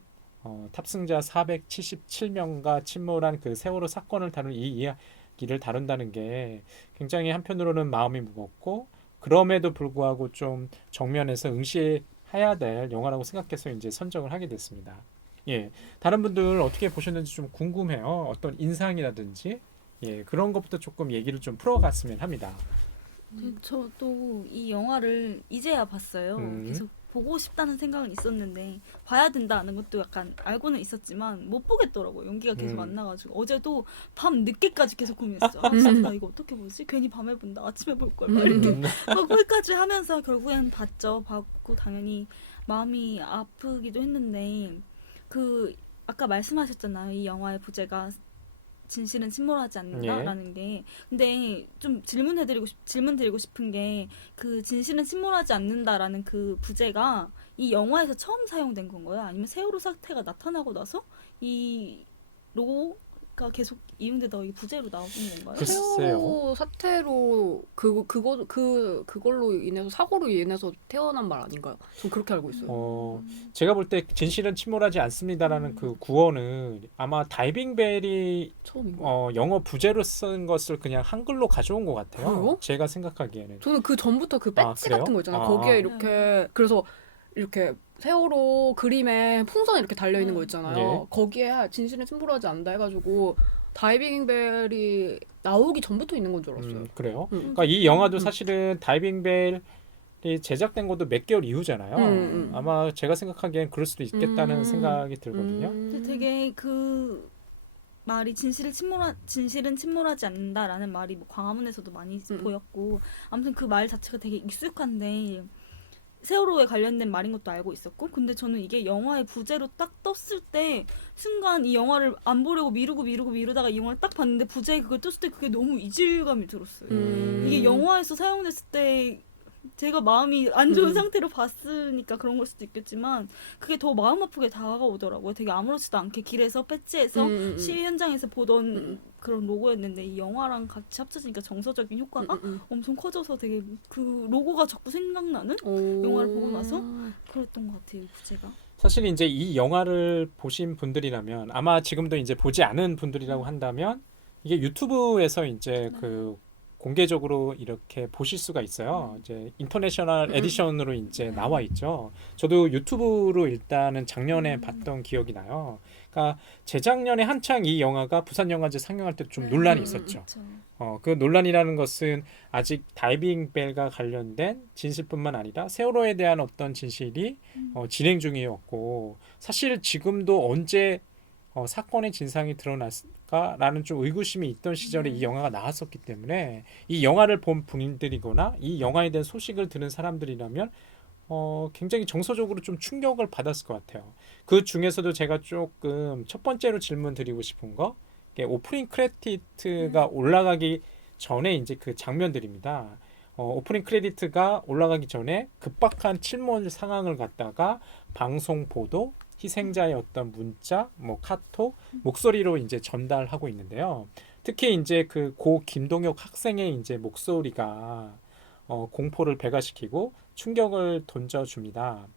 탑승자 477명과 침몰한 그 세월호 사건을 다룬 이 이야기를 다룬다는 게 굉장히 한편으로는 마음이 무겁고 그럼에도 불구하고 좀 정면에서 응시해야 될 영화라고 생각해서 이제 선정을 하게 됐습니다. 예, 다른 분들 어떻게 보셨는지 좀 궁금해요. 어떤 인상이라든지 예, 그런 것부터 조금 얘기를 좀 풀어갔으면 합니다. 저도 이 영화를 이제야 봤어요. 계속 보고 싶다는 생각은 있었는데 봐야 된다는 것도 약간 알고는 있었지만 못 보겠더라고요. 용기가 계속 안 나가지고 어제도 밤 늦게까지 계속 고민했어요. 아 진짜 나 이거 어떻게 보지? 괜히 밤에 본다. 아침에 볼 걸. 막 이렇게 막 거기까지 하면서 결국에는 봤고 당연히 마음이 아프기도 했는데 그 아까 말씀하셨잖아요. 이 영화의 부제가 진실은 침몰하지 않는다라는 게. 근데 좀 질문 드리고 싶은 게 그 진실은 침몰하지 않는다라는 그 부제가 이 영화에서 처음 사용된 건가요? 아니면 세월호 사태가 나타나고 나서 이 로고가 계속 이용되다가 이게 부제로 나오는 건가요? 글쎄요. 세월호 사태로 그걸로 인해서 사고로 인해서 태어난 말 아닌가요? 전 그렇게 알고 있어요. 제가 볼 때 진실은 침몰하지 않습니다라는 그 구어는 아마 다이빙벨이 처음인가? 영어 부제로 쓴 것을 그냥 한글로 가져온 것 같아요. 그래요? 제가 생각하기에는. 저는 그 전부터 그 배지 그래요? 같은 거 있잖아요. 아. 거기에 이렇게 그래서 이렇게 세월호 그림에 풍선 이렇게 달려 있는 거 있잖아요. 예. 거기에 진실은 침몰하지 않는다 해가지고 다이빙벨이 나오기 전부터 있는 건 줄 알았어요. 그래요. 음. 그러니까 이 영화도 사실은 다이빙벨이 제작된 것도 몇 개월 이후잖아요. 아마 제가 생각하기엔 그럴 수도 있겠다는 생각이 들거든요. 근데 되게 그 말이 진실은 침몰하지 않는다라는 말이 뭐 광화문에서도 많이 보였고 아무튼 그 말 자체가 되게 익숙한데 세월호에 관련된 말인 것도 알고 있었고 근데 저는 이게 영화의 부제로 딱 떴을 때 순간 이 영화를 안 보려고 미루다가 이 영화를 딱 봤는데 부제에 그걸 떴을 때 그게 너무 이질감이 들었어요. 이게 영화에서 사용됐을 때 제가 마음이 안 좋은 상태로 봤으니까 그런 걸 수도 있겠지만 그게 더 마음 아프게 다가오더라고요. 되게 아무렇지도 않게 길에서 배지에서 시위 현장에서 보던 그런 로고였는데 이 영화랑 같이 합쳐지니까 정서적인 효과가 엄청 커져서 되게 그 로고가 자꾸 생각나는 영화를 보고 나서 그랬던 것 같아요. 부제가. 사실 이제 이 영화를 보신 분들이라면 아마 지금도 이제 보지 않은 분들이라고 한다면 이게 유튜브에서 이제 그 공개적으로 이렇게 보실 수가 있어요. 이제 인터내셔널 에디션으로 이제 나와 있죠. 저도 유튜브로 일단은 작년에 봤던 기억이 나요. 그러니까 재작년에 한창 이 영화가 부산영화제 상영할 때 좀 논란이 있었죠. 그 논란이라는 것은 아직 다이빙벨과 관련된 진실뿐만 아니라 세월호에 대한 어떤 진실이 진행 중이었고 사실 지금도 언제 사건의 진상이 드러났을까라는 좀 의구심이 있던 시절에 이 영화가 나왔었기 때문에 이 영화를 본 분들이거나 이 영화에 대한 소식을 들은 사람들이라면 굉장히 정서적으로 좀 충격을 받았을 것 같아요. 그 중에서도 제가 조금 첫 번째로 질문 드리고 싶은 거 오프닝 크레디트가 올라가기 전에 이제 그 장면들입니다. 오프닝 크레디트가 올라가기 전에 급박한 침몰 상황을 갖다가 방송 보도 희생자의 어떤 문자, 뭐 카톡, 목소리로 이제 전달하고 있는데요. 특히 이제 그 고 김동혁 학생의 이제 목소리가 공포를 배가시키고 충격을 던져줍니다.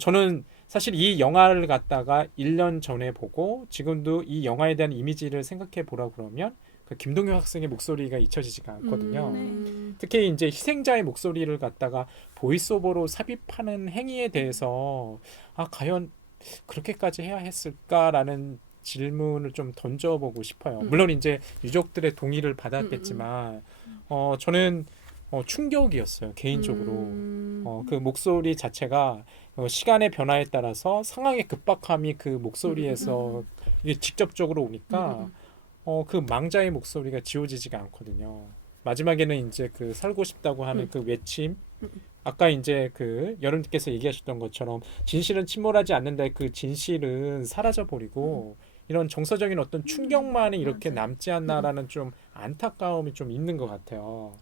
저는 사실 이 영화를 갖다가 1년 전에 보고 지금도 이 영화에 대한 이미지를 생각해 보라 그러면 그 김동혁 학생의 목소리가 잊혀지지가 않거든요. 특히 이제 희생자의 목소리를 갖다가 보이스오버로 삽입하는 행위에 대해서 과연 그렇게까지 해야 했을까라는 질문을 좀 던져보고 싶어요. 물론 이제 유족들의 동의를 받았겠지만 저는 충격이었어요. 개인적으로. 그 목소리 자체가 시간의 변화에 따라서 상황의 급박함이 그 목소리에서 이게 직접적으로 오니까 그 망자의 목소리가 지워지지가 않거든요. 마지막에는 이제 그 살고 싶다고 하는 그 외침 아까 이제 그 여러분께서 얘기하셨던 것처럼 진실은 침몰하지 않는다. 그 진실은 사라져 버리고 이런 정서적인 어떤 충격만이 이렇게 남지 않나라는 좀 안타까움이 좀 있는 것 같아요.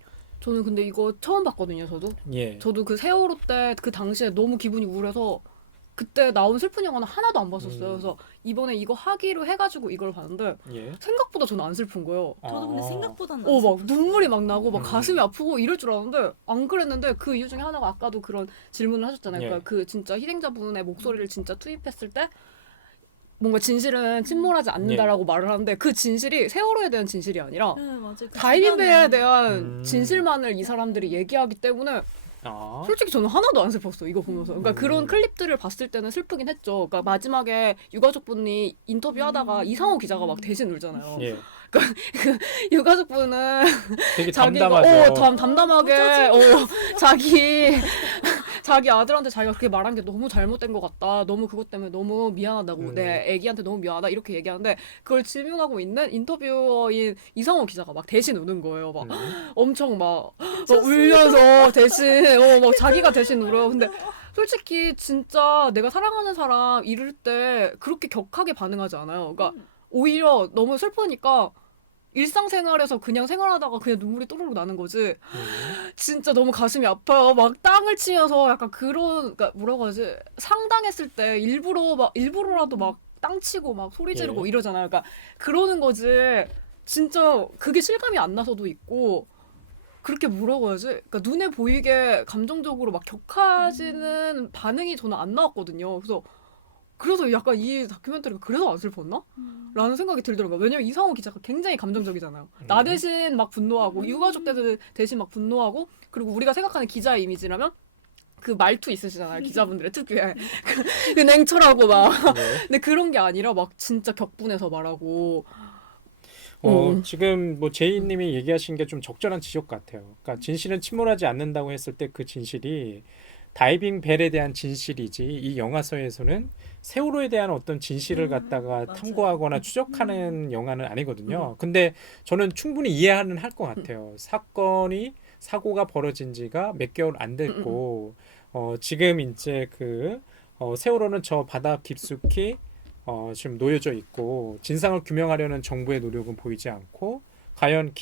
저는 근데 이거 처음 봤거든요. 저도 그 세월호 때 그 당시에 너무 기분이 우울해서 그때 나온 슬픈 영화는 하나도 안 봤었어요. 그래서 이번에 이거 하기로 해가지고 이걸 봤는데 생각보다 저는 안 슬픈 거예요. 저도 근데 생각보다는 막 눈물이 막 나고 막 가슴이 아프고 이럴 줄 알았는데 안 그랬는데 그 이유 중에 하나가 아까도 그런 질문을 하셨잖아요. 그러니까 그 진짜 희생자분의 목소리를 진짜 투입했을 때 뭔가 진실은 침몰하지 않는다라고 말을 하는데 그 진실이 세월호에 대한 진실이 아니라 네, 맞아요. 그 다이빙배에 중간에 대한 진실만을 이 사람들이 얘기하기 때문에 아. 솔직히 저는 하나도 안 슬펐어 이거 보면서. 그러니까 그런 클립들을 봤을 때는 슬프긴 했죠. 그러니까 마지막에 유가족분이 인터뷰하다가 이상호 기자가 막 대신 울잖아요. 예. 그 유가족분은 되게 자기가 담담하죠. 담담하게 자기 아들한테 자기가 그렇게 말한 게 너무 잘못된 것 같다. 너무 그것 때문에 너무 미안하다고 내 애기한테 너무 미안하다 이렇게 얘기하는데 그걸 질문하고 있는 인터뷰어인 이상호 기자가 막 대신 우는 거예요. 막 엄청 막 울면서 대신 막 자기가 대신 울어요. 근데 솔직히 진짜 내가 사랑하는 사람 이럴 때 그렇게 격하게 반응하지 않아요. 그러니까 오히려 너무 슬프니까 일상생활에서 그냥 생활하다가 그냥 눈물이 또르르 나는 거지. 진짜 너무 가슴이 아파요. 막 땅을 치면서 약간 그런, 그러니까 뭐라고 하지? 상당했을 때 일부러라도 막 땅 치고 막 소리 지르고 예. 이러잖아요. 그러니까 그러는 거지. 진짜 그게 실감이 안 나서도 있고 그렇게 뭐라고 해야지? 그러니까 눈에 보이게 감정적으로 막 격해지는 반응이 저는 안 나왔거든요. 그래서 약간 이 다큐멘터리가 그래서 안 슬펐나? 라는 생각이 들더라고요. 왜냐면 이상호 기자가 굉장히 감정적이잖아요. 나 대신 막 분노하고 유가족 대신 막 분노하고 그리고 우리가 생각하는 기자의 이미지라면 그 말투 있으시잖아요. 기자분들의 특유의 그 냉철하고 막 네. 근데 그런 게 아니라 막 진짜 격분해서 말하고 지금 뭐 제이님이 얘기하신 게 좀 적절한 지적 같아요. 그러니까 진실은 침몰하지 않는다고 했을 때 그 진실이 다이빙 벨에 대한 진실이지 이 영화서에서는 세월호에 대한 어떤 진실을 갖다가 맞아요. 탐구하거나 추적하는 영화는 아니거든요. 근데 저는 충분히 이해는 할 것 같아요. 사고가 벌어진 지가 몇 개월 안 됐고 지금 이제 세월호는 저 바다 깊숙이 지금 놓여져 있고 진상을 규명하려는 정부의 노력은 보이지 않고 과연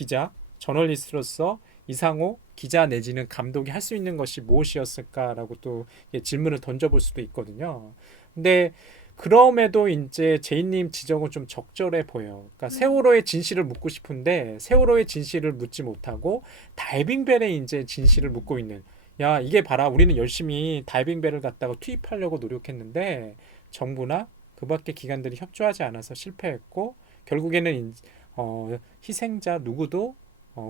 저널리스트로서 이상호 기자 내지는 감독이 할 수 있는 것이 무엇이었을까라고 또 질문을 던져볼 수도 있거든요. 근데 그럼에도 이제 제이님 지적은 좀 적절해 보여요. 그러니까 세월호의 진실을 묻고 싶은데 세월호의 진실을 묻지 못하고 다이빙벨의 이제 진실을 묻고 있는. 야, 이게 봐라. 우리는 열심히 다이빙벨을 갖다가 투입하려고 노력했는데 정부나 그 밖의 기관들이 협조하지 않아서 실패했고 결국에는 희생자 누구도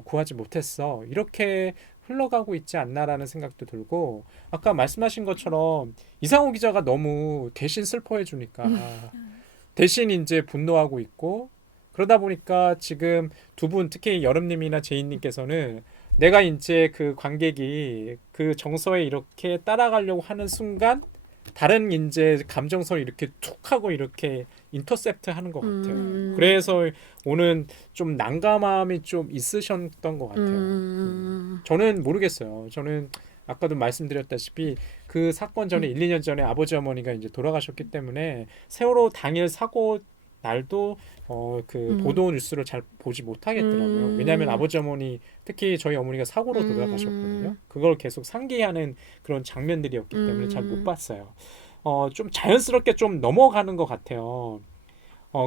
구하지 못했어. 이렇게 흘러가고 있지 않나라는 생각도 들고 아까 말씀하신 것처럼 이상호 기자가 너무 대신 슬퍼해 주니까 대신 이제 분노하고 있고 그러다 보니까 지금 두 분 특히 여름님이나 제인님께서는 내가 이제 그 관객이 그 정서에 이렇게 따라가려고 하는 순간 다른 이제 감정선을 이렇게 툭 하고 이렇게 인터셉트 하는 것 같아요. 그래서 오늘 좀 난감함이 좀 있으셨던 것 같아요. 저는 모르겠어요. 저는 아까도 말씀드렸다시피 그 사건 전에 1, 2년 전에 아버지 어머니가 이제 돌아가셨기 때문에 세월호 당일 사고 날도 보도 뉴스를 잘 보지 못하겠더라고요. 왜냐하면 아버지 어머니 특히 저희 어머니가 사고로 돌아가셨거든요. 그걸 계속 상기하는 그런 장면들이었기 때문에 잘 못 봤어요. 좀 자연스럽게 좀 넘어가는 것 같아요.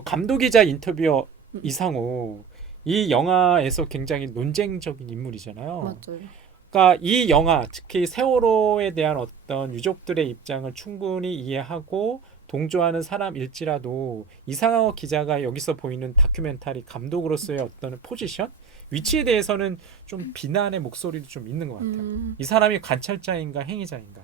감독이자 인터뷰어 이상호 이 영화에서 굉장히 논쟁적인 인물이잖아요. 맞아요. 그러니까 이 영화 특히 세월호에 대한 어떤 유족들의 입장을 충분히 이해하고 동조하는 사람일지라도 이상호 기자가 여기서 보이는 다큐멘터리 감독으로서의 어떤 포지션, 위치에 대해서는 좀 비난의 목소리도 좀 있는 것 같아요. 이 사람이 관찰자인가 행위자인가,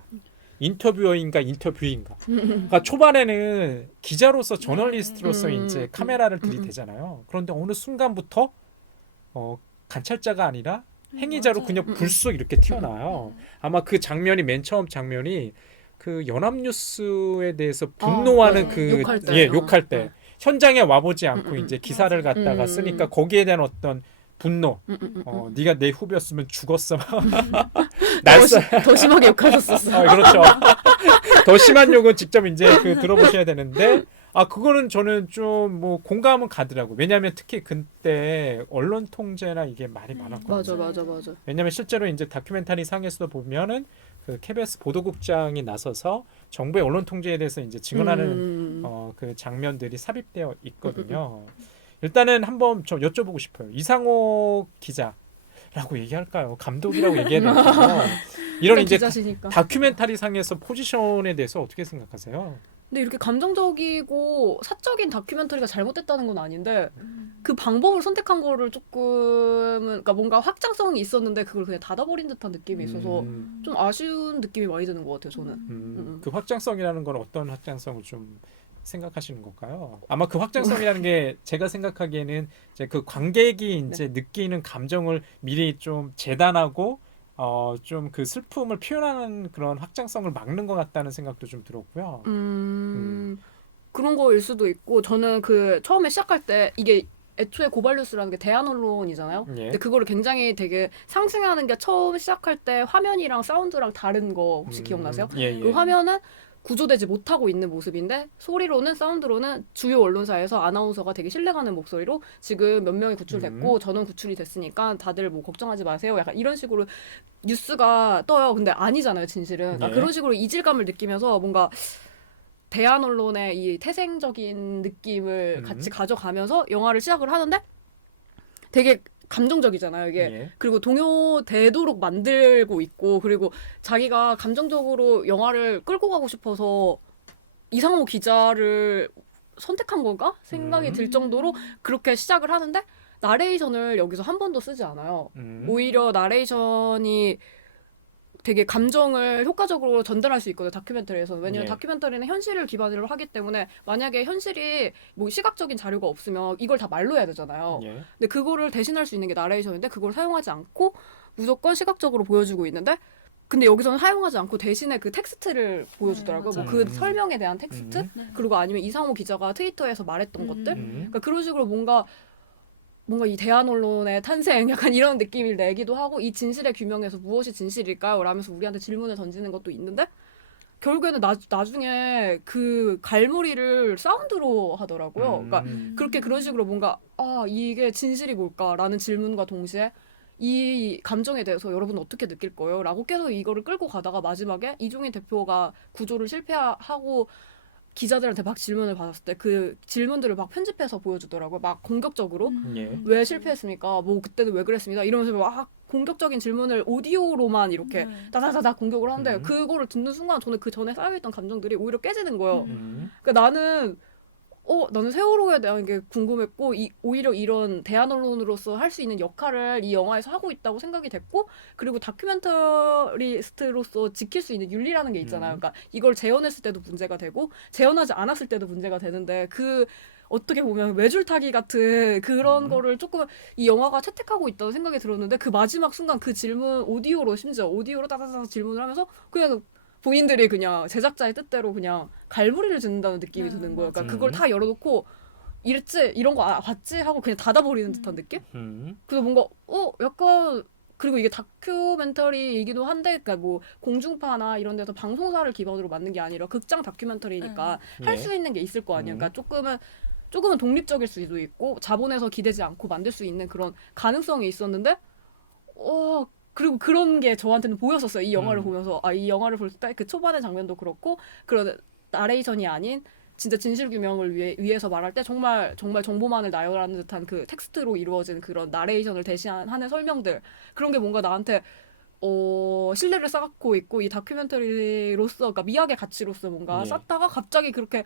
인터뷰어인가 인터뷰인가. 그러니까 초반에는 기자로서 저널리스트로서 이제 카메라를 들이대잖아요. 그런데 어느 순간부터 관찰자가 아니라 행위자로 맞아요. 그냥 불쑥 이렇게 튀어나와요. 아마 그 장면이 맨 처음 장면이 그 연합뉴스에 대해서 분노하는 네. 욕할 때. 욕할 때 현장에 와보지 않고 이제 기사를 맞아요. 갖다가 쓰니까 거기에 대한 어떤 분노. 네가 내 후배였으면 죽었어. 더 심하게 욕하셨었어. 그렇죠. 더 심한 욕은 직접 이제 들어보셔야 되는데 그거는 저는 좀 뭐 공감은 가더라고. 왜냐하면 특히 그때 언론 통제나 이게 말이 많았거든요. 맞아. 왜냐하면 실제로 이제 다큐멘터리 상에서도 보면은 그 KBS 보도국장이 나서서 정부의 언론 통제에 대해서 이제 증언하는 그 장면들이 삽입되어 있거든요. 일단은 한번 저 여쭤보고 싶어요. 이상호 기자라고 얘기할까요? 감독이라고 얘기해야 될까요? 이런 이제 기자시니까. 다큐멘터리 상에서 포지션에 대해서 어떻게 생각하세요? 근데 이렇게 감정적이고 사적인 다큐멘터리가 잘못됐다는 건 아닌데 그 방법을 선택한 거를 조금은 그러니까 뭔가 확장성이 있었는데 그걸 그냥 닫아버린 듯한 느낌이 있어서 좀 아쉬운 느낌이 많이 드는 것 같아요. 저는. 그 확장성이라는 건 어떤 확장성을 좀 생각하시는 걸까요? 아마 그 확장성이라는 게 제가 생각하기에는 이제 그 관객이 이제 느끼는 감정을 미리 좀 재단하고 좀 그 슬픔을 표현하는 그런 확장성을 막는 것 같다는 생각도 좀 들었고요. 그런 거일 수도 있고 저는 그 처음에 시작할 때 이게 애초에 고발뉴스라는 게 대한 언론이잖아요. 예. 근데 그거를 굉장히 되게 상승하는 게 처음 시작할 때 화면이랑 사운드랑 다른 거 혹시 기억나세요? 예, 그 예. 화면은 구조되지 못하고 있는 모습인데 소리로는 사운드로는 주요 언론사에서 아나운서가 되게 신뢰가는 목소리로 지금 몇 명이 구출됐고 저는 구출이 됐으니까 다들 뭐 걱정하지 마세요. 약간 이런 식으로 뉴스가 떠요. 근데 아니잖아요, 진실은. 그러니까 예. 그런 식으로 이질감을 느끼면서 뭔가 대한 언론의 이 태생적인 느낌을 같이 가져가면서 영화를 시작을 하는데 되게 감정적이잖아요, 이게. 예. 그리고 동요되도록 만들고 있고, 그리고 자기가 감정적으로 영화를 끌고 가고 싶어서 이상호 기자를 선택한 건가? 생각이 들 정도로 그렇게 시작을 하는데, 나레이션을 여기서 한 번도 쓰지 않아요. 오히려 나레이션이 되게 감정을 효과적으로 전달할 수 있거든요, 다큐멘터리에서는. 왜냐면 예. 다큐멘터리는 현실을 기반으로 하기 때문에 만약에 현실이 뭐 시각적인 자료가 없으면 이걸 다 말로 해야 되잖아요. 예. 근데 그거를 대신할 수 있는 게 나레이션인데 그걸 사용하지 않고 무조건 시각적으로 보여주고 있는데 근데 여기서는 사용하지 않고 대신에 그 텍스트를 보여주더라고요. 뭐 그 설명에 대한 텍스트? 그리고 아니면 이상호 기자가 트위터에서 말했던 것들? 그러니까 그런 식으로 뭔가 이 대한 언론의 탄생 약간 이런 느낌을 내기도 하고 이 진실의 규명에서 무엇이 진실일까요? 라면서 우리한테 질문을 던지는 것도 있는데 결국에는 나중에 그 갈무리를 사운드로 하더라고요. 그러니까 그렇게 그런 식으로 뭔가 이게 진실이 뭘까라는 질문과 동시에 이 감정에 대해서 여러분 어떻게 느낄 거예요? 라고 계속 이거를 끌고 가다가 마지막에 이종인 대표가 구조를 실패하고 기자들한테 막 질문을 받았을 때 그 질문들을 막 편집해서 보여주더라고요. 막 공격적으로. 예. 왜 실패했습니까? 뭐 그때는 왜 그랬습니다. 이러면서 막 공격적인 질문을 오디오로만 이렇게 다다다다 공격을 하는데 그거를 듣는 순간 저는 그 전에 쌓여있던 감정들이 오히려 깨지는 거예요. 그러니까 나는 세월호에 대한 게 궁금했고 오히려 이런 대한 언론으로서 할 수 있는 역할을 이 영화에서 하고 있다고 생각이 됐고 그리고 다큐멘터리스트로서 지킬 수 있는 윤리라는 게 있잖아요. 그러니까 이걸 재현했을 때도 문제가 되고 재현하지 않았을 때도 문제가 되는데 그 어떻게 보면 외줄타기 같은 그런 거를 조금 이 영화가 채택하고 있다는 생각이 들었는데 그 마지막 순간 그 질문 심지어 오디오로 따다다다 질문을 하면서 그냥 본인들이 그냥 제작자의 뜻대로 그냥 갈무리를 짓는다는 느낌이 드는 거예요. 그러니까 그걸 다 열어놓고 이랬지 이런 거 봤지 하고 그냥 닫아버리는 듯한 느낌? 그래서 뭔가 약간 그리고 이게 다큐멘터리이기도 한데 그러니까 뭐 공중파나 이런 데서 방송사를 기반으로 만든 게 아니라 극장 다큐멘터리니까 할 수 있는 게 있을 거 아니에요. 그러니까 조금은 독립적일 수도 있고 자본에서 기대지 않고 만들 수 있는 그런 가능성이 있었는데 그리고 그런 게 저한테는 보였었어요. 이 영화를 보면서 이 영화를 볼 때 그 초반의 장면도 그렇고 그런 나레이션이 아닌 진짜 진실 규명을 위해서 말할 때 정말 정보만을 나열하는 듯한 그 텍스트로 이루어진 그런 나레이션을 대신하는 설명들 그런 게 뭔가 나한테 신뢰를 쌓고 있고 이 다큐멘터리로서 그러니까 미학의 가치로서 뭔가 쌓다가 갑자기 그렇게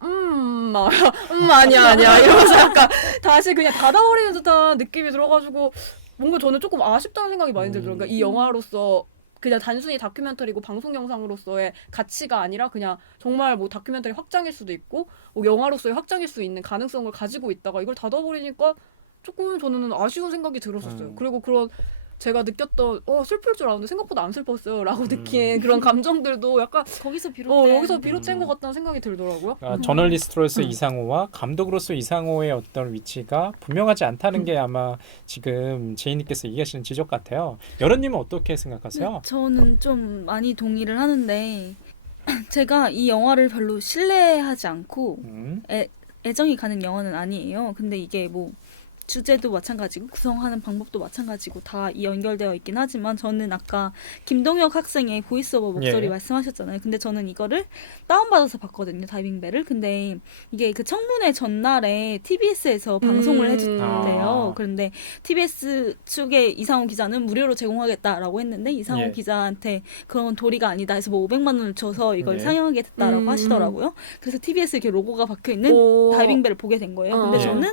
아니야 이러면서 약간 다시 그냥 닫아버리는 듯한 느낌이 들어가지고 뭔가 저는 조금 아쉽다는 생각이 많이 들더라고요. 그러니까 이 영화로서 그냥 단순히 다큐멘터리고 방송 영상으로서의 가치가 아니라 그냥 정말 뭐 다큐멘터리 확장일 수도 있고 뭐 영화로서의 확장일 수 있는 가능성을 가지고 있다가 이걸 닫아버리니까 조금 저는 아쉬운 생각이 들었었어요. 그리고 그런 제가 느꼈던 슬플 줄 알았는데 생각보다 안 슬펐어요 라고 느낀 그런 감정들도 약간 거기서 비롯된 여기서 비롯된 것 같다는 생각이 들더라고요. 저널리스트로서 이상호와 감독으로서 이상호의 어떤 위치가 분명하지 않다는 게 아마 지금 제이님께서 얘기하시는 지적 같아요. 여론님은 어떻게 생각하세요? 저는 좀 많이 동의를 하는데 제가 이 영화를 별로 신뢰하지 않고 애정이 가는 영화는 아니에요. 근데 이게 뭐 주제도 마찬가지고 구성하는 방법도 마찬가지고 다 연결되어 있긴 하지만 저는 아까 김동혁 학생의 보이스오버 목소리 예. 말씀하셨잖아요. 근데 저는 이거를 다운받아서 봤거든요. 다이빙벨을. 근데 이게 그 청문회 전날에 TBS에서 방송을 해줬대요. 아. 그런데 TBS 측의 이상호 기자는 무료로 제공하겠다라고 했는데 이상호 예. 기자한테 그런 도리가 아니다 해서 뭐 500만 원을 줘서 이걸 네. 상영하게 됐다라고 하시더라고요. 그래서 TBS 이렇게 로고가 박혀 있는 다이빙벨을 보게 된 거예요. 근데 예. 저는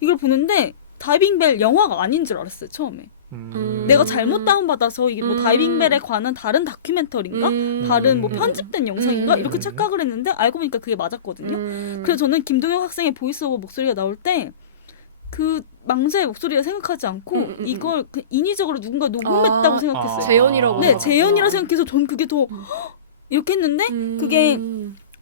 이걸 보는데 다이빙벨 영화가 아닌 줄 알았어요, 처음에. 내가 잘못 다운받아서 이게 뭐 다이빙벨에 관한 다른 다큐멘터리인가? 다른 뭐 편집된 영상인가? 이렇게 착각을 했는데 알고 보니까 그게 맞았거든요. 그래서 저는 김동혁 학생의 보이스오버 목소리가 나올 때 그 망자의 목소리를 생각하지 않고 이걸 그 인위적으로 누군가 녹음했다고 생각했어요. 재현이라고. 네, 재현이라 생각해서 전 그게 더 이렇게 했는데 그게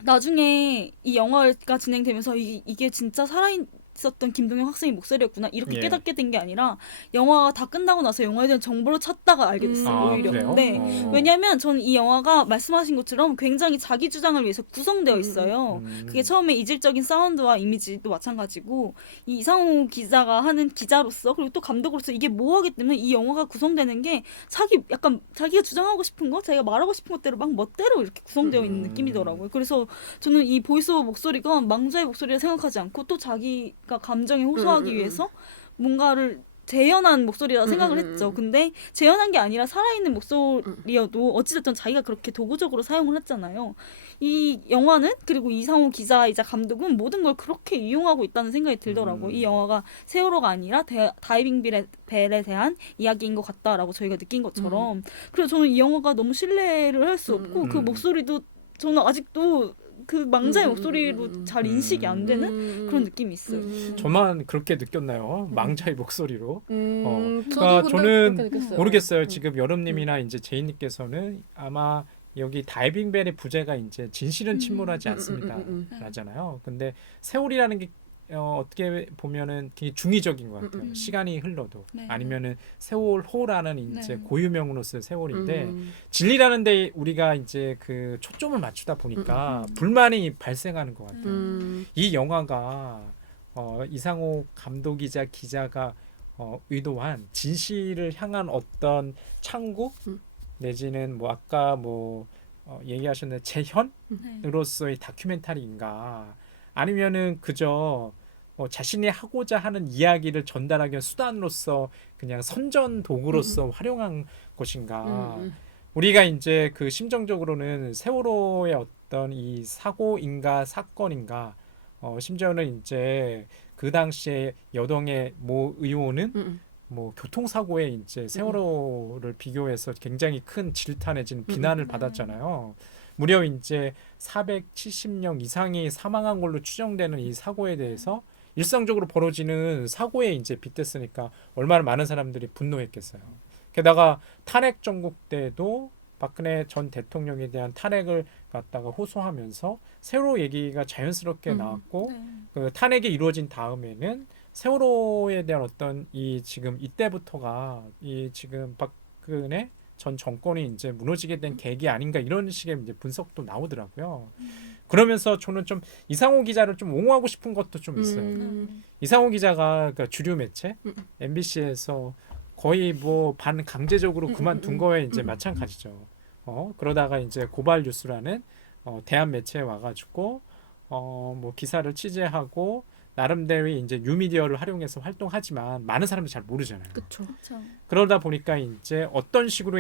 나중에 이 영화가 진행되면서 이게 진짜 살아있었던 김동영 학생의 목소리였구나 이렇게 예. 깨닫게 된 게 아니라 영화가 다 끝나고 나서 영화에 대한 정보를 찾다가 알게 됐어요. 오히려. 그래요? 네. 왜냐하면 저는 이 영화가 말씀하신 것처럼 굉장히 자기 주장을 위해서 구성되어 있어요. 그게 처음에 이질적인 사운드와 이미지도 마찬가지고 이 이상호 기자가 하는 기자로서 그리고 또 감독으로서 이게 모호하기 때문에 이 영화가 구성되는 게 약간 자기가 주장하고 싶은 거, 자기가 말하고 싶은 것대로 막 멋대로 이렇게 구성되어 있는 느낌이더라고요. 그래서 저는 이 보이스오버 목소리가 망자의 목소리를 생각하지 않고 또 자기가 감정에 호소하기 위해서 뭔가를 재현한 목소리라 생각을 했죠. 근데 재현한 게 아니라 살아있는 목소리여도 어찌됐든 자기가 그렇게 도구적으로 사용을 했잖아요. 이 영화는 그리고 이상호 기자이자 감독은 모든 걸 그렇게 이용하고 있다는 생각이 들더라고요. 이 영화가 세월호가 아니라 다이빙벨에 대한 이야기인 것 같다라고 저희가 느낀 것처럼. 그래서 저는 이 영화가 너무 신뢰를 할 수 없고 그 목소리도 저는 아직도 그 망자의 목소리로 잘 인식이 안 되는 그런 느낌이 있어요. 저만 그렇게 느꼈나요? 망자의 목소리로. 저도 그러니까 근데 저는 그렇게 느꼈어요. 모르겠어요. 지금 여름님이나 이제 제이님께서는 아마 여기 다이빙벨의 부제가 이제 진실은 침몰하지 않습니다. 라잖아요. 근데 세월이라는 게 어떻게 보면은 되게 중의적인 것 같아요. 시간이 흘러도 네. 아니면은 세월호라는 이제 네. 고유명으로서의 세월인데 진리라는 데 우리가 이제 그 초점을 맞추다 보니까 불만이 발생하는 것 같아요. 이 영화가 이상호 감독이자 기자가 의도한 진실을 향한 어떤 창구 내지는 뭐 아까 뭐 얘기하셨는데 재현으로서의 다큐멘터리인가 아니면은 그저 자신이 하고자 하는 이야기를 전달하기 위한 수단으로서 그냥 선전 도구로서 활용한 것인가. 우리가 이제 그 심정적으로는 세월호의 어떤 이 사고인가 사건인가 심지어는 이제 그 당시에 여동의 모 의원은 뭐 교통사고에 이제 세월호를 비교해서 굉장히 큰 질타 내지는 비난을 받았잖아요. 무려 이제 470명 이상이 사망한 걸로 추정되는 이 사고에 대해서 일상적으로 벌어지는 사고에 이제 빗댔으니까 얼마나 많은 사람들이 분노했겠어요. 게다가 탄핵 정국 때도 박근혜 전 대통령에 대한 탄핵을 갖다가 호소하면서 세월호 얘기가 자연스럽게 나왔고 그 탄핵이 이루어진 다음에는 세월호에 대한 어떤 이 지금 이때부터가 이 지금 박근혜 전 정권이 이제 무너지게 된 계기 아닌가 이런 식의 이제 분석도 나오더라고요. 그러면서 저는 좀 이상호 기자를 좀 옹호하고 싶은 것도 좀 있어요. 이상호 기자가 그러니까 주류 매체 MBC에서 거의 뭐 반강제적으로 그만둔 거에 이제 마찬가지죠. 그러다가 이제 고발 뉴스라는 대한 매체에 와가지고 뭐 기사를 취재하고 나름대로 이제 뉴미디어를 활용해서 활동하지만 많은 사람들이 잘 모르잖아요. 그렇죠. 그러다 보니까 이제 어떤 식으로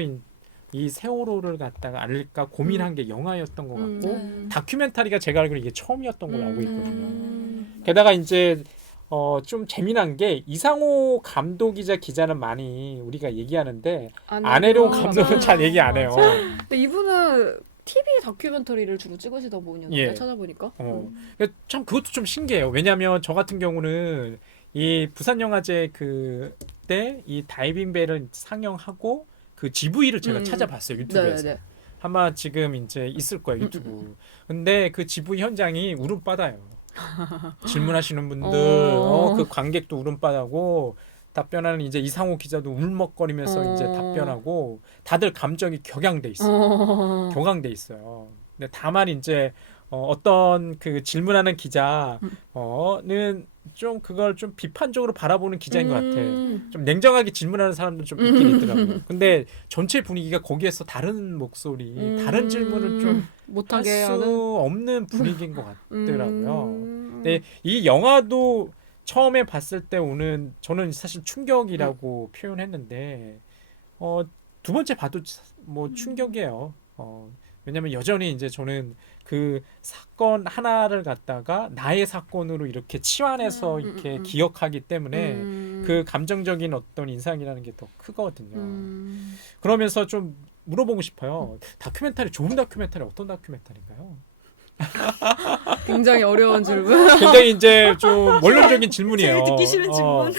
이 세월호를 갖다가 알릴까 고민한 게 영화였던 것 같고 다큐멘터리가 제가 알기로 이게 처음이었던 걸로 알고 있거든요. 게다가 이제 좀 재미난 게 이상호 감독이자 기자는 많이 우리가 얘기하는데 안혜룡 감독은 잘 얘기 안 해요. 근데 이분은 TV 다큐멘터리를 주로 찍으시다 보니 예. 찾아보니까. 참 그것도 좀 신기해요. 왜냐하면 저 같은 경우는 이 부산영화제 그때 이 다이빙벨을 상영하고 그 GV를 제가 찾아봤어요. 유튜브에서. 네네. 아마 지금 이제 있을 거예요. 유튜브. 근데 그 GV 현장이 울음바다예요. 질문하시는 분들 그 관객도 울음바다고 답변하는 이제 이상호 기자도 울먹거리면서 이제 답변하고 다들 감정이 격양돼 있어요. 격양돼 있어요. 근데 다만 이제 어떤 그 질문하는 기자는 좀 그걸 좀 비판적으로 바라보는 기자인 것 같아. 좀 냉정하게 질문하는 사람도 좀 있긴 있더라고요. 근데 전체 분위기가 거기에서 다른 목소리, 다른 질문을 좀 할 못하게 수 하는. 없는 분위기인 것 같더라고요. 근데 이 영화도 처음에 봤을 때 오는 저는 사실 충격이라고 표현했는데 두 번째 봐도 뭐 충격이에요. 왜냐면 여전히 이제 저는 그 사건 하나를 갖다가 나의 사건으로 이렇게 치환해서 이렇게 기억하기 때문에 그 감정적인 어떤 인상이라는 게 더 크거든요. 그러면서 좀 물어보고 싶어요. 다큐멘터리, 좋은 다큐멘터리 어떤 다큐멘터리인가요? 굉장히 어려운 질문. 굉장히 이제 좀 원론적인 질문이에요. 제일 듣기 싫은 질문.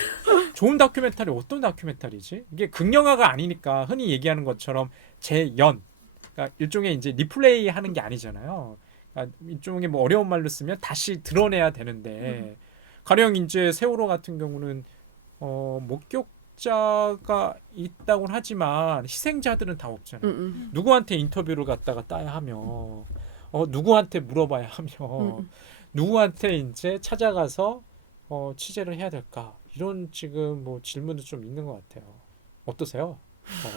좋은 다큐멘터리 어떤 다큐멘터리지? 이게 극영화가 아니니까 흔히 얘기하는 것처럼 재연, 그러니까 일종의 이제 리플레이 하는 게 아니잖아요. 그러니까 일종의 뭐 어려운 말로 쓰면 다시 드러내야 되는데 가령 이제 세월호 같은 경우는 목격자가 있다고는 하지만 희생자들은 다 없잖아요. 누구한테 인터뷰를 갖다가 따야 하며 누구한테 물어봐야 하며 누구한테 이제 찾아가서 취재를 해야 될까 이런 지금 뭐 질문도 좀 있는 것 같아요. 어떠세요?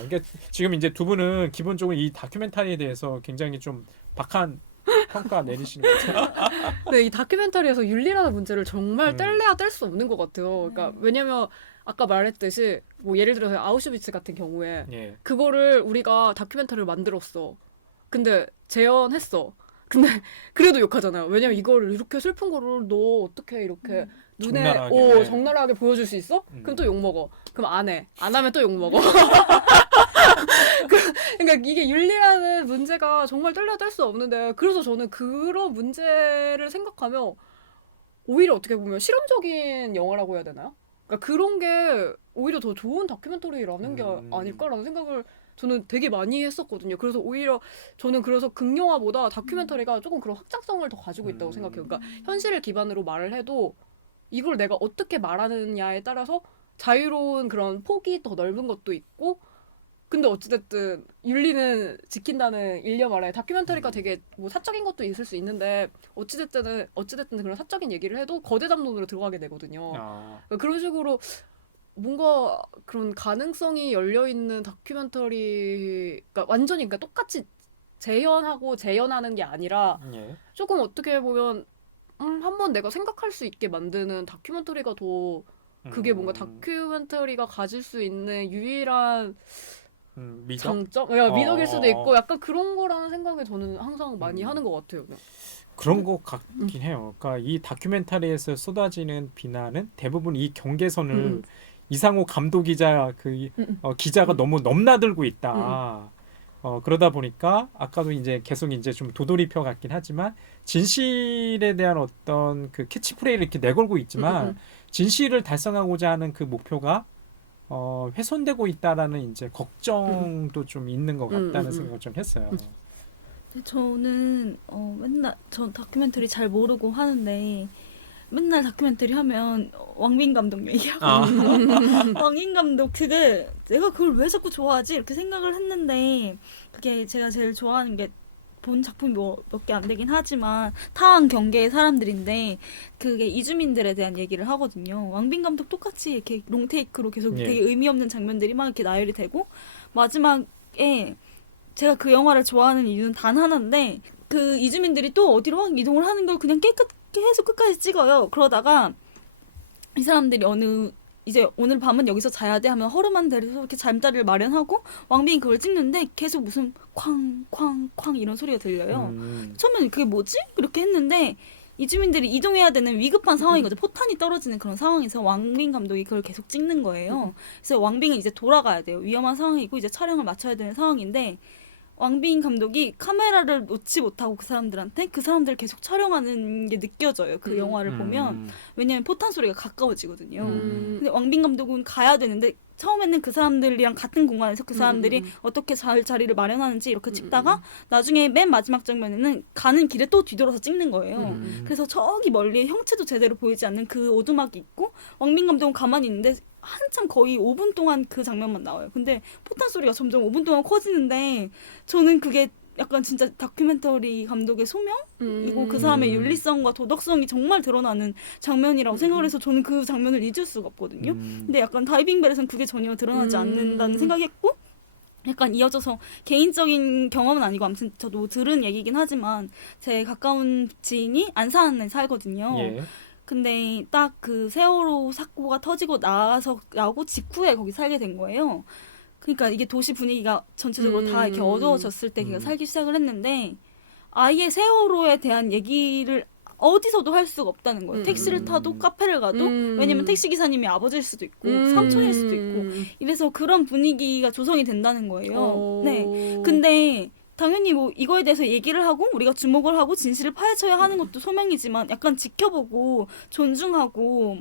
이게 지금 이제 두 분은 기본적으로 이 다큐멘터리에 대해서 굉장히 좀 박한 평가 내리시는 것 같아요. 네, 이 다큐멘터리에서 윤리라는 문제를 정말 뗄래야 뗄 수 없는 것 같아요. 그러니까 왜냐면 아까 말했듯이 뭐 예를 들어서 아우슈비츠 같은 경우에 예. 그거를 우리가 다큐멘터리를 만들었어. 근데 재현했어. 근데 그래도 욕하잖아요. 왜냐면 이거를 이렇게 슬픈 거를 너 어떻게 이렇게 눈에 적나라하게. 적나라하게 보여줄 수 있어? 그럼 또 욕먹어. 그럼 안 해. 안 하면 또 욕먹어. 그러니까 이게 윤리라는 문제가 정말 뗄래야 뗄 수 없는데 그래서 저는 그런 문제를 생각하면 오히려 어떻게 보면 실험적인 영화라고 해야 되나요? 그러니까 그런 게 오히려 더 좋은 다큐멘터리라는 게 아닐까라는 생각을 저는 되게 많이 했었거든요. 그래서 오히려 저는 그래서 극영화보다 다큐멘터리가 조금 그런 확장성을 더 가지고 있다고 생각해요. 그러니까 현실을 기반으로 말을 해도 이걸 내가 어떻게 말하느냐에 따라서 자유로운 그런 폭이 더 넓은 것도 있고 근데 어찌됐든 윤리는 지킨다는 일념 아래 다큐멘터리가 되게 뭐 사적인 것도 있을 수 있는데 어찌됐든 그런 사적인 얘기를 해도 거대 담론으로 들어가게 되거든요. 그러니까 그런 식으로 뭔가 그런 가능성이 열려 있는 다큐멘터리가 완전히 그러니까 똑같이 재현하고 재현하는 게 아니라 예. 조금 어떻게 보면 한번 내가 생각할 수 있게 만드는 다큐멘터리가 더 그게 뭔가 다큐멘터리가 가질 수 있는 유일한 미덕? 장점? 미덕일 수도 있고 약간 그런 거라는 생각을 저는 항상 많이 하는 것 같아요. 그냥. 그런 것 같긴 해요. 그러니까 이 다큐멘터리에서 쏟아지는 비난은 대부분 이 경계선을 이상호 감독이자 기자가 너무 넘나들고 있다. 그러다 보니까 아까도 이제 계속 이제 좀 도돌이표 같긴 하지만 진실에 대한 어떤 그 캐치프레이를 이렇게 내걸고 있지만 진실을 달성하고자 하는 그 목표가 훼손되고 있다라는 이제 걱정도 좀 있는 것 같다는 생각을 좀 했어요. 저는 맨날 저 다큐멘터리 잘 모르고 하는데 맨날 다큐멘터리 하면 왕민 감독 얘기하고 왕민 감독 그게 내가 그걸 왜 자꾸 좋아하지 이렇게 생각을 했는데 그게 제가 제일 좋아하는 게 본 작품이 몇 개 안 되긴 하지만 타한 경계의 사람들인데 그게 이주민들에 대한 얘기를 하거든요. 왕빈 감독 똑같이 이렇게 롱테이크로 계속 되게 의미 없는 장면들이 막 이렇게 나열이 되고 마지막에 제가 그 영화를 좋아하는 이유는 단 하나인데 그 이주민들이 또 어디로 막 이동을 하는 걸 그냥 계속 끝까지 찍어요. 그러다가 이 사람들이 이제 오늘 밤은 여기서 자야 돼 하면 허름한 데서 이렇게 잠자리를 마련하고 왕빈이 그걸 찍는데 계속 무슨 쾅쾅쾅 이런 소리가 들려요. 처음엔 그게 뭐지? 이렇게 했는데 이주민들이 이동해야 되는 위급한 상황인 거죠. 포탄이 떨어지는 그런 상황에서 왕빈 감독이 그걸 계속 찍는 거예요. 그래서 왕빈은 이제 돌아가야 돼요. 위험한 상황이고 이제 촬영을 마쳐야 되는 상황인데 왕빈 감독이 카메라를 놓지 못하고 그 사람들을 계속 촬영하는 게 느껴져요. 그 영화를 보면. 왜냐면 포탄 소리가 가까워지거든요. 근데 왕빈 감독은 가야 되는데 처음에는 그 사람들이랑 같은 공간에서 그 사람들이 어떻게 자리를 마련하는지 이렇게 찍다가 나중에 맨 마지막 장면에는 가는 길에 또 뒤돌아서 찍는 거예요. 그래서 저기 멀리 형체도 제대로 보이지 않는 그 오두막이 있고 왕빈 감독은 가만히 있는데 한참 거의 5분 동안 그 장면만 나와요. 근데 포탄 소리가 점점 5분 동안 커지는데 저는 그게 약간 진짜 다큐멘터리 감독의 소명이고 그 사람의 음. 윤리성과 도덕성이 정말 드러나는 장면이라고 생각을 해서 저는 그 장면을 잊을 수가 없거든요. 근데 약간 다이빙벨에서는 그게 전혀 드러나지 않는다는 생각했고 약간 이어져서 개인적인 경험은 아니고 아무튼 저도 들은 얘기긴 하지만 제 가까운 지인이 안산에 살거든요. 예. 근데 딱 그 세월호 사고가 터지고 나고 직후에 거기 살게 된 거예요. 그러니까 이게 도시 분위기가 전체적으로 다 이렇게 어두워졌을 때 걔가 살기 시작을 했는데 아예 세월호에 대한 얘기를 어디서도 할 수가 없다는 거예요. 택시를 타도 카페를 가도 왜냐면 택시 기사님이 아버지일 수도 있고 삼촌일 수도 있고 이래서 그런 분위기가 조성이 된다는 거예요. 네. 근데 당연히 뭐 이거에 대해서 얘기를 하고 우리가 주목을 하고 진실을 파헤쳐야 하는 것도 소명이지만 약간 지켜보고 존중하고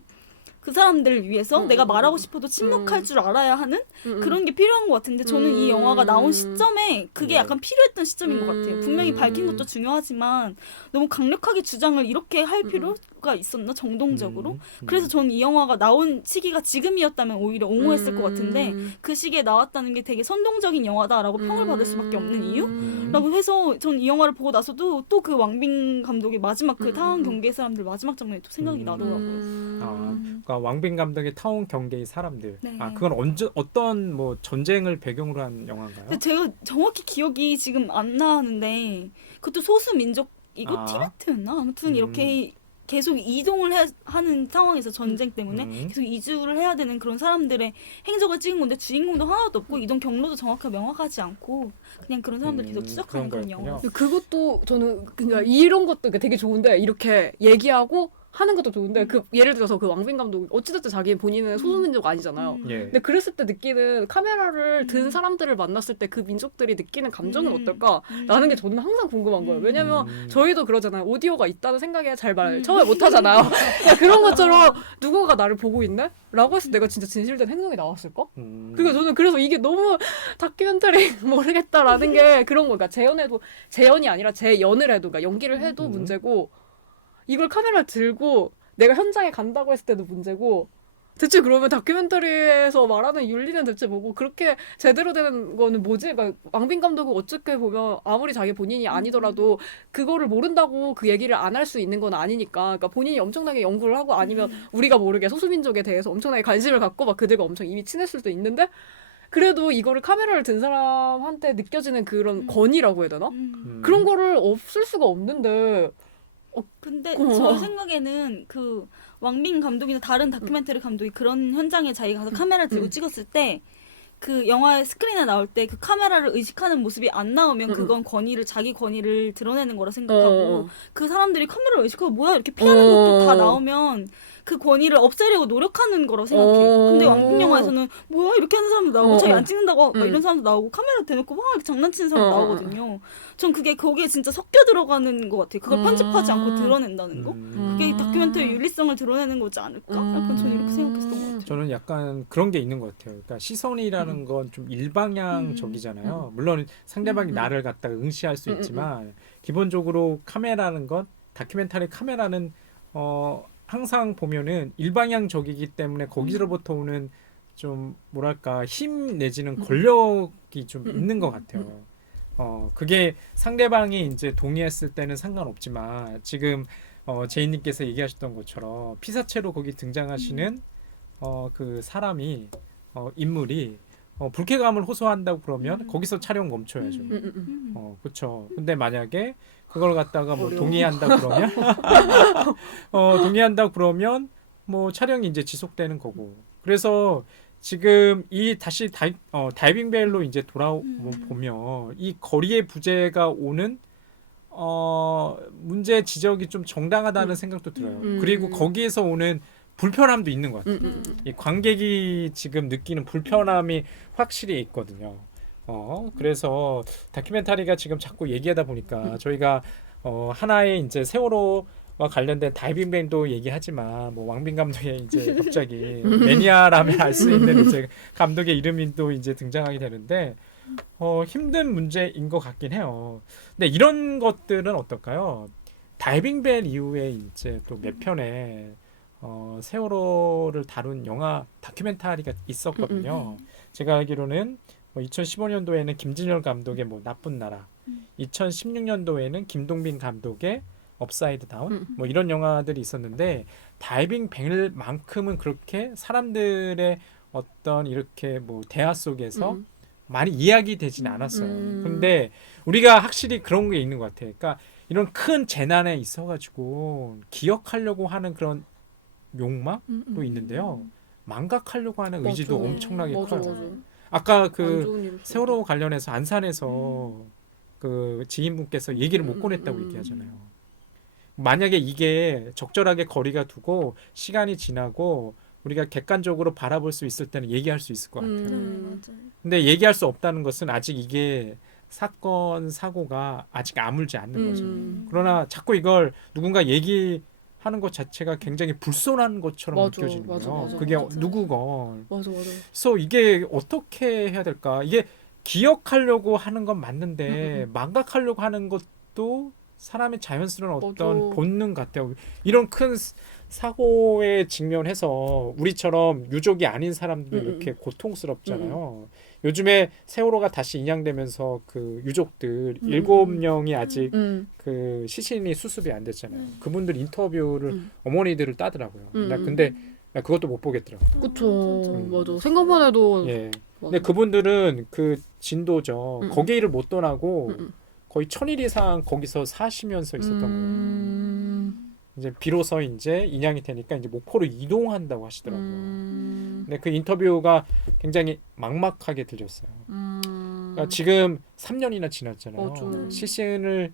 그 사람들을 위해서 내가 말하고 싶어도 침묵할 줄 알아야 하는 그런 게 필요한 것 같은데 저는 이 영화가 나온 시점에 그게 예. 약간 필요했던 시점인 것 같아요. 분명히 밝힌 것도 중요하지만 너무 강력하게 주장을 이렇게 할 필요가 있었나 정동적으로. 그래서 저는 이 영화가 나온 시기가 지금이었다면 오히려 옹호했을 것 같은데 그 시기에 나왔다는 게 되게 선동적인 영화다라고 평을 받을 수밖에 없는 이유라고 해서 전 이 영화를 보고 나서도 또 그 왕빈 감독의 마지막 그 타운 경기의 사람들 마지막 장면이 또 생각이 나더라고요. 아, 그러니까 왕빈 감독의 타운 경계의 사람들. 네. 아, 그건 어떤 뭐 전쟁을 배경으로 한 영화인가요? 근데 제가 정확히 기억이 지금 안 나는데 그것도 소수 민족이고 아. 티베트였나? 아무튼 이렇게 계속 이동을 하는 상황에서 전쟁 때문에 계속 이주를 해야 되는 그런 사람들의 행적을 찍은 건데 주인공도 하나도 없고 이동 경로도 정확하게 명확하지 않고 그냥 그런 사람들 계속 추적하는 그런 그런 영화. 그것도 저는 그러니까 이런 것도 되게 좋은데 이렇게 얘기하고 하는 것도 좋은데 그 예를 들어서 그 왕빈 감독 어찌됐든 자기 본인은 소수민족 아니잖아요. 예. 근데 그랬을 때 느끼는 카메라를 든 사람들을 만났을 때 그 민족들이 느끼는 감정은 어떨까라는 게 저는 항상 궁금한 거예요. 왜냐면 저희도 그러잖아요. 오디오가 있다는 생각에 잘 말 처음에 못 하잖아요. 그러니까 그런 것처럼 누군가 나를 보고 있네? 라고 해서 내가 진짜 진실된 행동이 나왔을까? 그러니까 저는 그래서 이게 너무 다큐멘터리 모르겠다라는 게 그런 거. 그러니까 재연이 아니라 재연을 해도 그러니까 연기를 해도 문제고 이걸 카메라를 들고 내가 현장에 간다고 했을 때도 문제고 대체 그러면 다큐멘터리에서 말하는 윤리는 대체 뭐고 그렇게 제대로 되는 거는 뭐지? 그러니까 왕빈 감독은 어떻게 보면 아무리 자기 본인이 아니더라도 그거를 모른다고 그 얘기를 안 할 수 있는 건 아니니까 그러니까 본인이 엄청나게 연구를 하고 아니면 우리가 모르게 소수민족에 대해서 엄청나게 관심을 갖고 막 그들과 엄청 이미 친했을 수도 있는데 그래도 이거를 카메라를 든 사람한테 느껴지는 그런 권위라고 해야 되나? 그런 거를 없을 수가 없는데 근데 저 생각에는 그 왕빈 감독이나 다른 다큐멘터리 감독이 그런 현장에 자기가 가서 카메라를 들고 찍었을 때 그 영화의 스크린에 나올 때 그 카메라를 의식하는 모습이 안 나오면 그건 자기 권위를 드러내는 거라 생각하고 그 사람들이 카메라를 의식하고 뭐야 이렇게 피하는 것도 다 나오면 그 권위를 없애려고 노력하는 거라고 생각해요. 근데 왕빈 영화에서는 뭐야 이렇게 하는 사람도 나오고 자기 안 찍는다고 막 이런 사람도 나오고 카메라 대놓고 막 이렇게 장난치는 사람도 나오거든요. 전 그게 거기에 진짜 섞여 들어가는 것 같아요. 그걸 편집하지 않고 드러낸다는 거. 그게 다큐멘터리 윤리성을 드러내는 거지 않을까? 약간 저는 이렇게 생각했던 것 같아요. 저는 약간 그런 게 있는 것 같아요. 그러니까 시선이라는 건 좀 일방향적이잖아요. 물론 상대방이 나를 갖다가 응시할 수 있지만 기본적으로 카메라는 건 다큐멘터리 카메라는 항상 보면은 일방향적이기 때문에 거기서부터 오는 좀 뭐랄까 힘 내지는 권력이 좀 있는 것 같아요. 그게 상대방이 이제 동의했을 때는 상관없지만 지금 제이님께서 얘기하셨던 것처럼 피사체로 거기 등장하시는 그 사람이 인물이 불쾌감을 호소한다고 그러면 거기서 촬영 멈춰야죠. 그렇죠. 근데 만약에 그걸 갖다가 뭐 동의한다 그러면 동의한다 그러면 뭐 촬영이 이제 지속되는 거고. 그래서 지금 이 다시 다이빙 벨로 이제 돌아보면 이 거리의 부재가 오는 문제 지적이 좀 정당하다는 생각도 들어요. 그리고 거기에서 오는 불편함도 있는 것 같아요. 이 관객이 지금 느끼는 불편함이 확실히 있거든요. 그래서 다큐멘터리가 지금 자꾸 얘기하다 보니까 저희가 하나의 이제 세월호와 관련된 다이빙밴도 얘기하지만 뭐 왕빈 감독의 이제 갑자기 매니아라면 알 수 있는 이제 감독의 이름이 또 이제 등장하게 되는데 힘든 문제인 것 같긴 해요. 근데 이런 것들은 어떨까요? 다이빙밴 이후에 이제 또 몇 편의 세월호를 다룬 영화 다큐멘터리가 있었거든요. 제가 알기로는 2015년도에는 김진열 감독의 뭐 나쁜 나라, 2016년도에는 김동빈 감독의 업사이드 다운, 뭐 이런 영화들이 있었는데 다이빙 벨만큼은 그렇게 사람들의 어떤 이렇게 뭐 대화 속에서 많이 이야기되지는 않았어요. 근데 우리가 확실히 그런 게 있는 것 같아요. 그러니까 이런 큰 재난에 있어가지고 기억하려고 하는 그런 욕망도 있는데요. 망각하려고 하는 의지도 맞아. 엄청나게 맞아, 커요. 맞아. 아까 안 그 좋은 일 세월호 관련해서 안산에서 그 지인분께서 얘기를 못 꺼냈다고 얘기하잖아요. 만약에 이게 적절하게 거리가 두고 시간이 지나고 우리가 객관적으로 바라볼 수 있을 때는 얘기할 수 있을 것 같아요. 맞아요. 근데 얘기할 수 없다는 것은 아직 이게 사건 사고가 아직 아물지 않는 거죠. 그러나 자꾸 이걸 누군가 얘기하는 것 자체가 굉장히 불손한 것처럼 맞아, 느껴지는 맞아, 거예요. 맞아, 그게 맞아. 누구건. 맞아. 그래서 이게 어떻게 해야 될까? 이게 기억하려고 하는 건 맞는데 망각하려고 하는 것도 사람의 자연스러운 어떤 맞아. 본능 같아요. 이런 큰 사고에 직면해서 우리처럼 유족이 아닌 사람들도 이렇게 고통스럽잖아요. 요즘에 세월호가 다시 인양되면서 그 유족들 7명이 아직 그 시신이 수습이 안 됐잖아요. 그분들 인터뷰를 어머니들을 따더라고요. 나 근데 나 그것도 못 보겠더라고. 그쵸. 맞아. 생각만 해도. 예. 맞아. 근데 그분들은 그 진도죠. 거기를 못 떠나고 거의 1000일 이상 거기서 사시면서 있었던 거예요. 이제 비로소 이제 인양이 되니까 이제 목포로 이동한다고 하시더라고요. 근데 그 인터뷰가 굉장히 막막하게 들렸어요. 그러니까 지금 3년이나 지났잖아요. 맞아. 시신을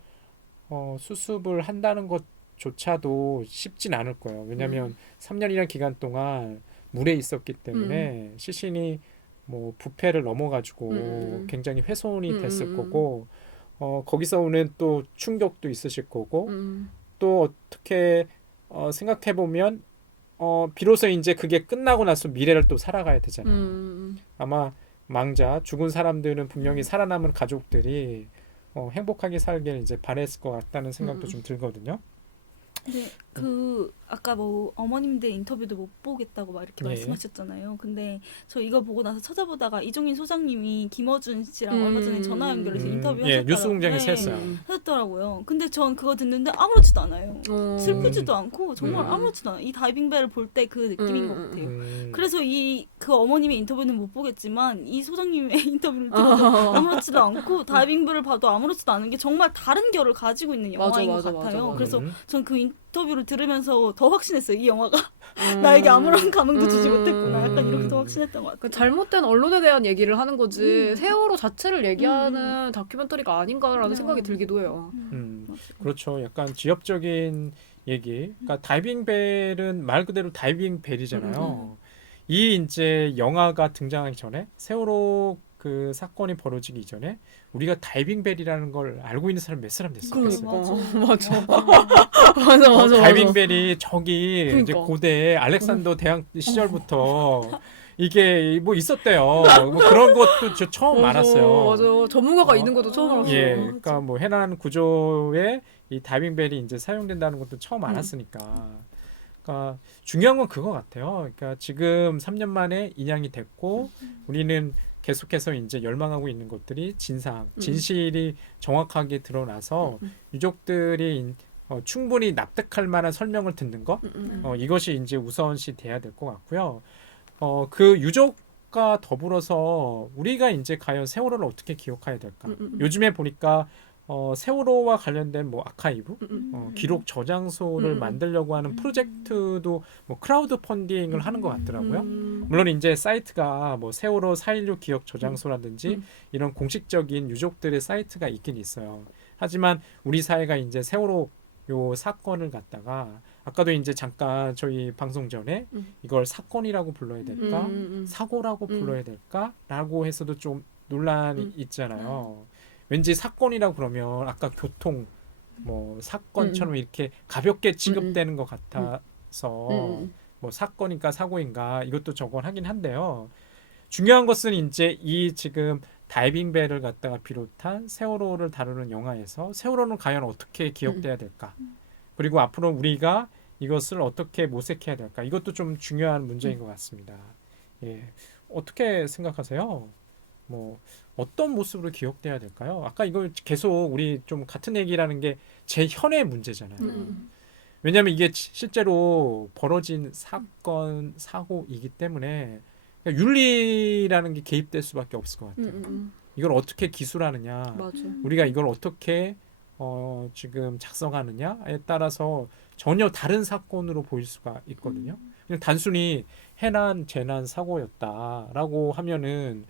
수습을 한다는 것조차도 쉽진 않을 거예요. 왜냐하면 3년이라는 기간 동안 물에 있었기 때문에 시신이 뭐 부패를 넘어가지고 굉장히 훼손이 됐을 거고 거기서 오는 또 충격도 있으실 거고 또 어떻게 생각해 보면 비로소 이제 그게 끝나고 나서 미래를 또 살아가야 되잖아요. 아마 망자 죽은 사람들은 분명히 살아남은 가족들이 행복하게 살길 이제 바랬을 것 같다는 생각도 좀 들거든요. 근데 그 아까 뭐 어머님들 인터뷰도 못 보겠다고 막 이렇게 예. 말씀하셨잖아요. 근데 저 이거 보고 나서 찾아보다가 이종인 소장님이 김어준 씨랑 얼마 전에 전화 연결해서 인터뷰 예, 하셨더라고요. 뉴스공장에서 했어요. 하셨더라고요. 근데 전 그거 듣는데 아무렇지도 않아요. 슬프지도 않고 정말 음. 아무렇지도 않아요. 이 다이빙벨을 볼 때 그 느낌인 것 같아요. 음. 그래서 그 어머님의 인터뷰는 못 보겠지만 이 소장님의 인터뷰를 들어도 아무렇지도 않고 다이빙벨을 봐도 아무렇지도 않은 게 정말 다른 결을 가지고 있는 영화인 것 같아요. 맞아. 그래서 전 그 인터뷰를 들으면서 더 확신했어요. 이 영화가 나에게 아무런 감흥도 주지 못했구나. 약간 이렇게 더 확신했던 것 같아요. 그 잘못된 언론에 대한 얘기를 하는 거지 세월호 자체를 얘기하는 다큐멘터리가 아닌가라는 생각이 들기도 해요. 그렇죠. 약간 지엽적인 얘기. 그러니까 다이빙벨은 말 그대로 다이빙벨이잖아요. 이 이제 영화가 등장하기 전에 세월호 그 사건이 벌어지기 이전에 우리가 다이빙벨이라는 걸 알고 있는 사람 몇 사람 됐었겠어요. 맞아. 맞아. 다이빙벨이 저기 그러니까. 이제 고대 알렉산더 대왕 시절부터 이게 뭐 있었대요. 뭐 그런 것도 저 처음 알았어요. 맞아. 전문가가 있는 것도 처음 알았어요. 예, 그러니까 뭐 해난 구조에 이 다이빙벨이 이제 사용된다는 것도 처음 알았으니까. 그러니까 중요한 건 그거 같아요. 그러니까 지금 3년 만에 인양이 됐고 우리는 계속해서 이제 열망하고 있는 것들이 진실이 정확하게 드러나서 유족들이 충분히 납득할 만한 설명을 듣는 것, 이것이 이제 우선시 돼야 될 것 같고요. 그 유족과 더불어서 우리가 이제 과연 세월호를 어떻게 기억해야 될까? 요즘에 보니까 세월호와 관련된 뭐 아카이브, 기록 저장소를 만들려고 하는 프로젝트도 뭐 크라우드 펀딩을 하는 것 같더라고요. 물론 이제 사이트가 뭐 세월호 4.16 기억 저장소라든지 이런 공식적인 유족들의 사이트가 있긴 있어요. 하지만 우리 사회가 이제 세월호 요 사건을 갖다가 아까도 이제 잠깐 저희 방송 전에 이걸 사건이라고 불러야 될까? 사고라고 불러야 될까?라고 해서도 좀 논란이 있잖아요. 왠지 사건이라고 그러면 아까 교통 뭐 사건처럼 이렇게 가볍게 취급되는 것 같아서 뭐 사건인가 사고인가 이것도 저건 하긴 한데요. 중요한 것은 이제 이 지금 다이빙벨을 갖다가 비롯한 세월호를 다루는 영화에서 세월호는 과연 어떻게 기억돼야 될까? 그리고 앞으로 우리가 이것을 어떻게 모색해야 될까? 이것도 좀 중요한 문제인 것 같습니다. 예, 어떻게 생각하세요? 뭐 어떤 모습으로 기억돼야 될까요? 아까 이걸 계속 우리 좀 같은 얘기라는 게 제 현의 문제잖아요. 왜냐하면 이게 실제로 벌어진 사건 사고이기 때문에 윤리라는 게 개입될 수밖에 없을 것 같아요. 이걸 어떻게 기술하느냐, 맞아. 우리가 이걸 어떻게 지금 작성하느냐에 따라서 전혀 다른 사건으로 보일 수가 있거든요. 그냥 단순히 해난 재난 사고였다라고 하면은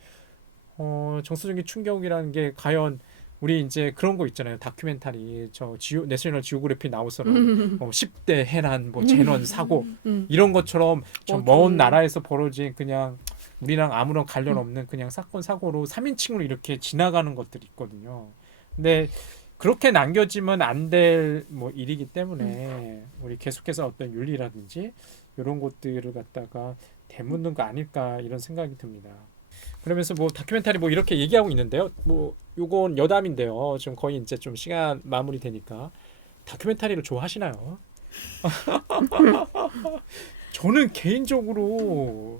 정서적인 충격이라는 게 과연 우리 이제 그런 거 있잖아요. 다큐멘터리 내셔널 지오그래피 나오서는 10대 해난 뭐 재난 사고 이런 것처럼 저 맞아. 먼 나라에서 벌어진 그냥 우리랑 아무런 관련 없는 그냥 사건 사고로 3인칭으로 이렇게 지나가는 것들이 있거든요. 근데 그렇게 남겨지면 안 될 뭐 일이기 때문에 우리 계속해서 어떤 윤리라든지 이런 것들을 갖다가 되묻는 거 아닐까 이런 생각이 듭니다. 그러면서 뭐 다큐멘터리 뭐 이렇게 얘기하고 있는데요. 뭐 요건 여담인데요. 지금 거의 이제 좀 시간 마무리 되니까 다큐멘터리를 좋아하시나요? 저는 개인적으로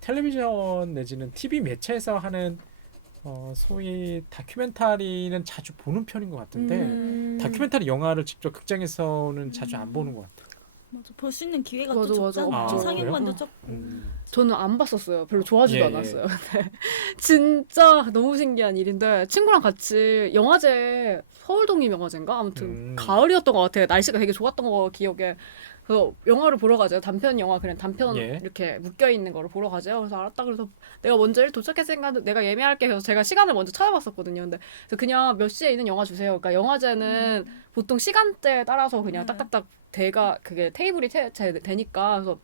텔레비전 내지는 TV 매체에서 하는 소위 다큐멘터리는 자주 보는 편인 것 같은데 다큐멘터리 영화를 직접 극장에서는 자주 안 보는 것 같아요. 맞아. 볼 수 있는 기회가 맞아, 또 맞아. 적잖아. 아, 상영관도 그래요? 적고. 저는 안 봤었어요. 별로 좋아하지도 예, 않았어요. 근데 진짜 너무 신기한 일인데 친구랑 같이 영화제 서울독립영화제인가 아무튼 가을이었던 것 같아요. 날씨가 되게 좋았던 거 기억에. 그래서 영화를 보러 가죠. 단편 영화 그냥 단편 예. 이렇게 묶여 있는 거를 보러 가죠. 그래서 알았다. 그래서 내가 먼저 도착했으니까 내가 예매할게. 그래서 제가 시간을 먼저 찾아봤었거든요. 근데 그래서 그냥 몇 시에 있는 영화 주세요. 그러니까 영화제는 보통 시간대에 따라서 그냥 딱딱딱 대가 그게 테이블이 되니까 그래서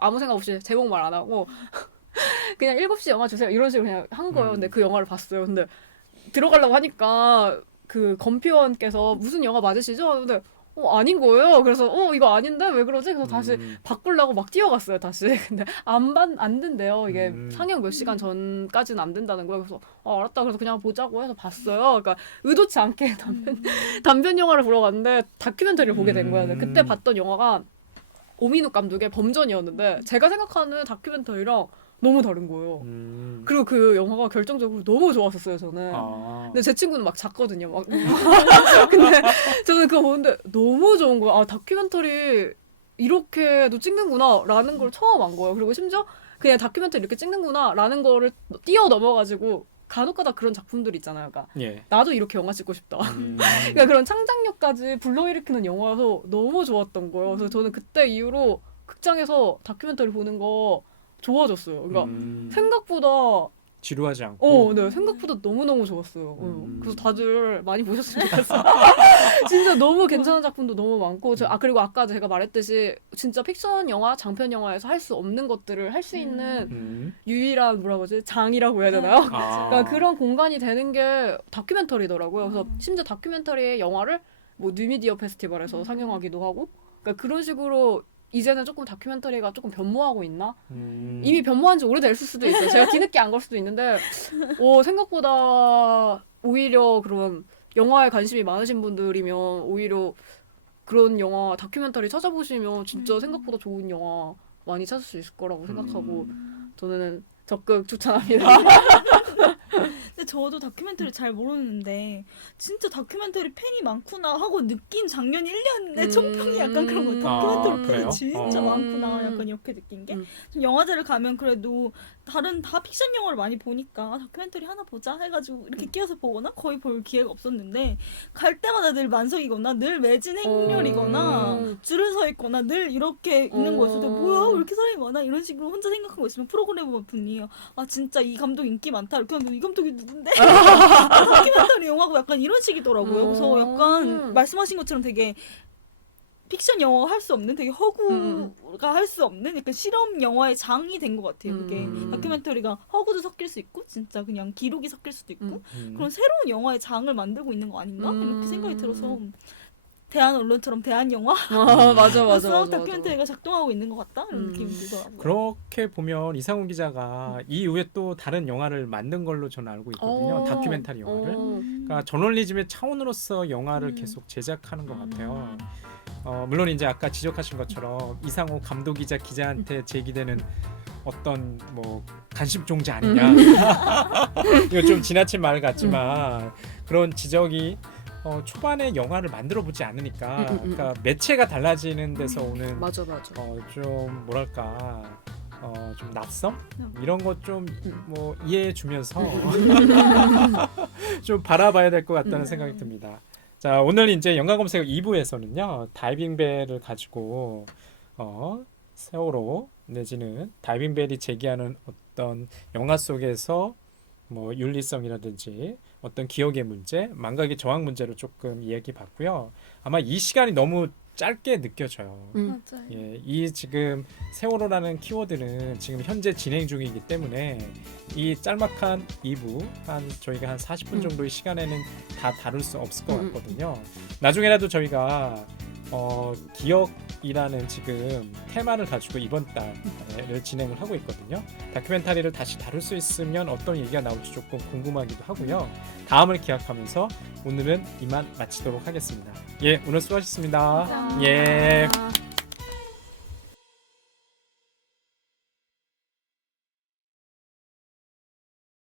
아무 생각 없이 제목 말 안 하고 그냥 7시 영화 주세요 이런 식으로 그냥 한 거예요. 근데 그 영화를 봤어요. 근데 들어가려고 하니까 그 검표원께서 무슨 영화 맞으시죠? 근데 아닌 거예요. 그래서 이거 아닌데 왜 그러지? 그래서 다시 바꾸려고 막 뛰어갔어요. 다시. 근데 안 된대요. 이게 상영 몇 시간 전까지는 안 된다는 거예요. 그래서 알았다. 그래서 그냥 보자고 해서 봤어요. 그러니까 의도치 않게 단편 영화를 보러 갔는데 다큐멘터리를 보게 된 거예요. 근데 그때 봤던 영화가 오민욱 감독의 범전이었는데 제가 생각하는 다큐멘터리랑 너무 다른 거예요. 그리고 그 영화가 결정적으로 너무 좋았었어요, 저는. 근데 제 친구는 막 잤거든요. 막. 근데 저는 그거 보는데 너무 좋은 거예요. 아, 다큐멘터리 이렇게도 찍는구나 라는 걸 처음 안 거예요. 그리고 심지어 그냥 다큐멘터리 이렇게 찍는구나 라는 거를 뛰어 넘어가지고 간혹가다 그런 작품들 있잖아요. 그러니까 예. 나도 이렇게 영화 찍고 싶다. 그러니까 그런 창작력까지 불러일으키는 영화여서 너무 좋았던 거예요. 그래서 저는 그때 이후로 극장에서 다큐멘터리 보는 거 좋아졌어요. 그러니까 생각보다 지루하지 않고. 네, 생각보다 너무너무 좋았어요. 그래서 다들 많이 보셨으면 좋겠어요. 진짜 너무 괜찮은 작품도 너무 많고 그리고 아까 제가 말했듯이 진짜 픽션 영화, 장편 영화에서 할 수 없는 것들을 할 수 있는 유일한 뭐라고 하지? 장이라고 해야 되나요? 그러니까 그런 공간이 되는 게 다큐멘터리더라고요. 그래서 심지어 다큐멘터리 영화를 뭐 뉴미디어 페스티벌에서 상영하기도 하고 그러니까 그런 식으로 이제는 조금 다큐멘터리가 조금 변모하고 있나? 이미 변모한 지 오래됐을 수도 있어요. 제가 뒤늦게 안 걸 수도 있는데 생각보다 오히려 그런 영화에 관심이 많으신 분들이면 오히려 그런 영화 다큐멘터리 찾아보시면 진짜 생각보다 좋은 영화 많이 찾을 수 있을 거라고 생각하고 저는 적극 추천합니다. 근데 저도 다큐멘터리 잘 모르는데 진짜 다큐멘터리 팬이 많구나 하고 느낀 작년 1년 내 총평이 약간 그런 거 다큐멘터리 그래요? 팬이 진짜 많구나 약간 이렇게 느낀 게 좀 영화제를 가면 그래도 다 픽션 영화를 많이 보니까 다큐멘터리 하나 보자 해가지고 이렇게 끼어서 보거나 거의 볼 기회가 없었는데 갈 때마다 늘 만석이거나 늘 매진 행렬이거나 줄을 서 있거나 늘 이렇게 있는 거였을 때 뭐야 왜 이렇게 사람이 많아 이런 식으로 혼자 생각하고 있으면 프로그래머 분이 진짜 이 감독 인기 많다 이렇게 하면 이 감독이 누군데? 다큐멘터리 영화고 약간 이런 식이더라고요. 그래서 약간 말씀하신 것처럼 되게 픽션 영화가 할 수 없는 되게 허구가 할 수 없는 약간 실험 영화의 장이 된 것 같아요. 그게 다큐멘터리가 허구도 섞일 수 있고 진짜 그냥 기록이 섞일 수도 있고 그런 새로운 영화의 장을 만들고 있는 거 아닌가? 이렇게 생각이 들어서 대한 언론처럼 대한 영화? 맞아. 다큐멘터리가 작동하고 있는 것 같다? 이런 느낌이 들더라고요. 그렇게 보면 이상훈 기자가 이후에 또 다른 영화를 만든 걸로 저는 알고 있거든요. 다큐멘터리 영화를. 그러니까 저널리즘의 차원으로서 영화를 계속 제작하는 것 같아요. 물론 이제 아까 지적하신 것처럼 이상호 감독이자 기자한테 제기되는 어떤 뭐 간식 종자 아니냐. 이거 좀 지나친 말 같지만 그런 지적이 초반에 영화를 만들어 보지 않으니까 그러니까 매체가 달라지는 데서 오는 맞아. 좀 뭐랄까 좀 낯섦 이런 것 좀 뭐 이해해 주면서 좀 바라봐야 될 것 같다는 생각이 듭니다. 자, 오늘 이제 영화 검색 2부에서는요 다이빙벨을 가지고 세월호 내지는 다이빙벨이 제기하는 어떤 영화 속에서 뭐 윤리성이라든지 어떤 기억의 문제, 망각의 저항 문제로 조금 이야기 봤고요. 아마 이 시간이 너무 짧게 느껴져요. 맞아요. 예, 이 지금 세월호라는 키워드는 지금 현재 진행 중이기 때문에 이 짤막한 2부 저희가 한 40분 정도의 시간에는 다 다룰 수 없을 것 같거든요. 나중에라도 저희가 기억이라는 지금 테마를 가지고 이번 달을 진행을 하고 있거든요. 다큐멘터리를 다시 다룰 수 있으면 어떤 얘기가 나올지 조금 궁금하기도 하고요. 다음을 기약하면서 오늘은 이만 마치도록 하겠습니다. 예, 오늘 수고하셨습니다. 감사합니다. 예. 아.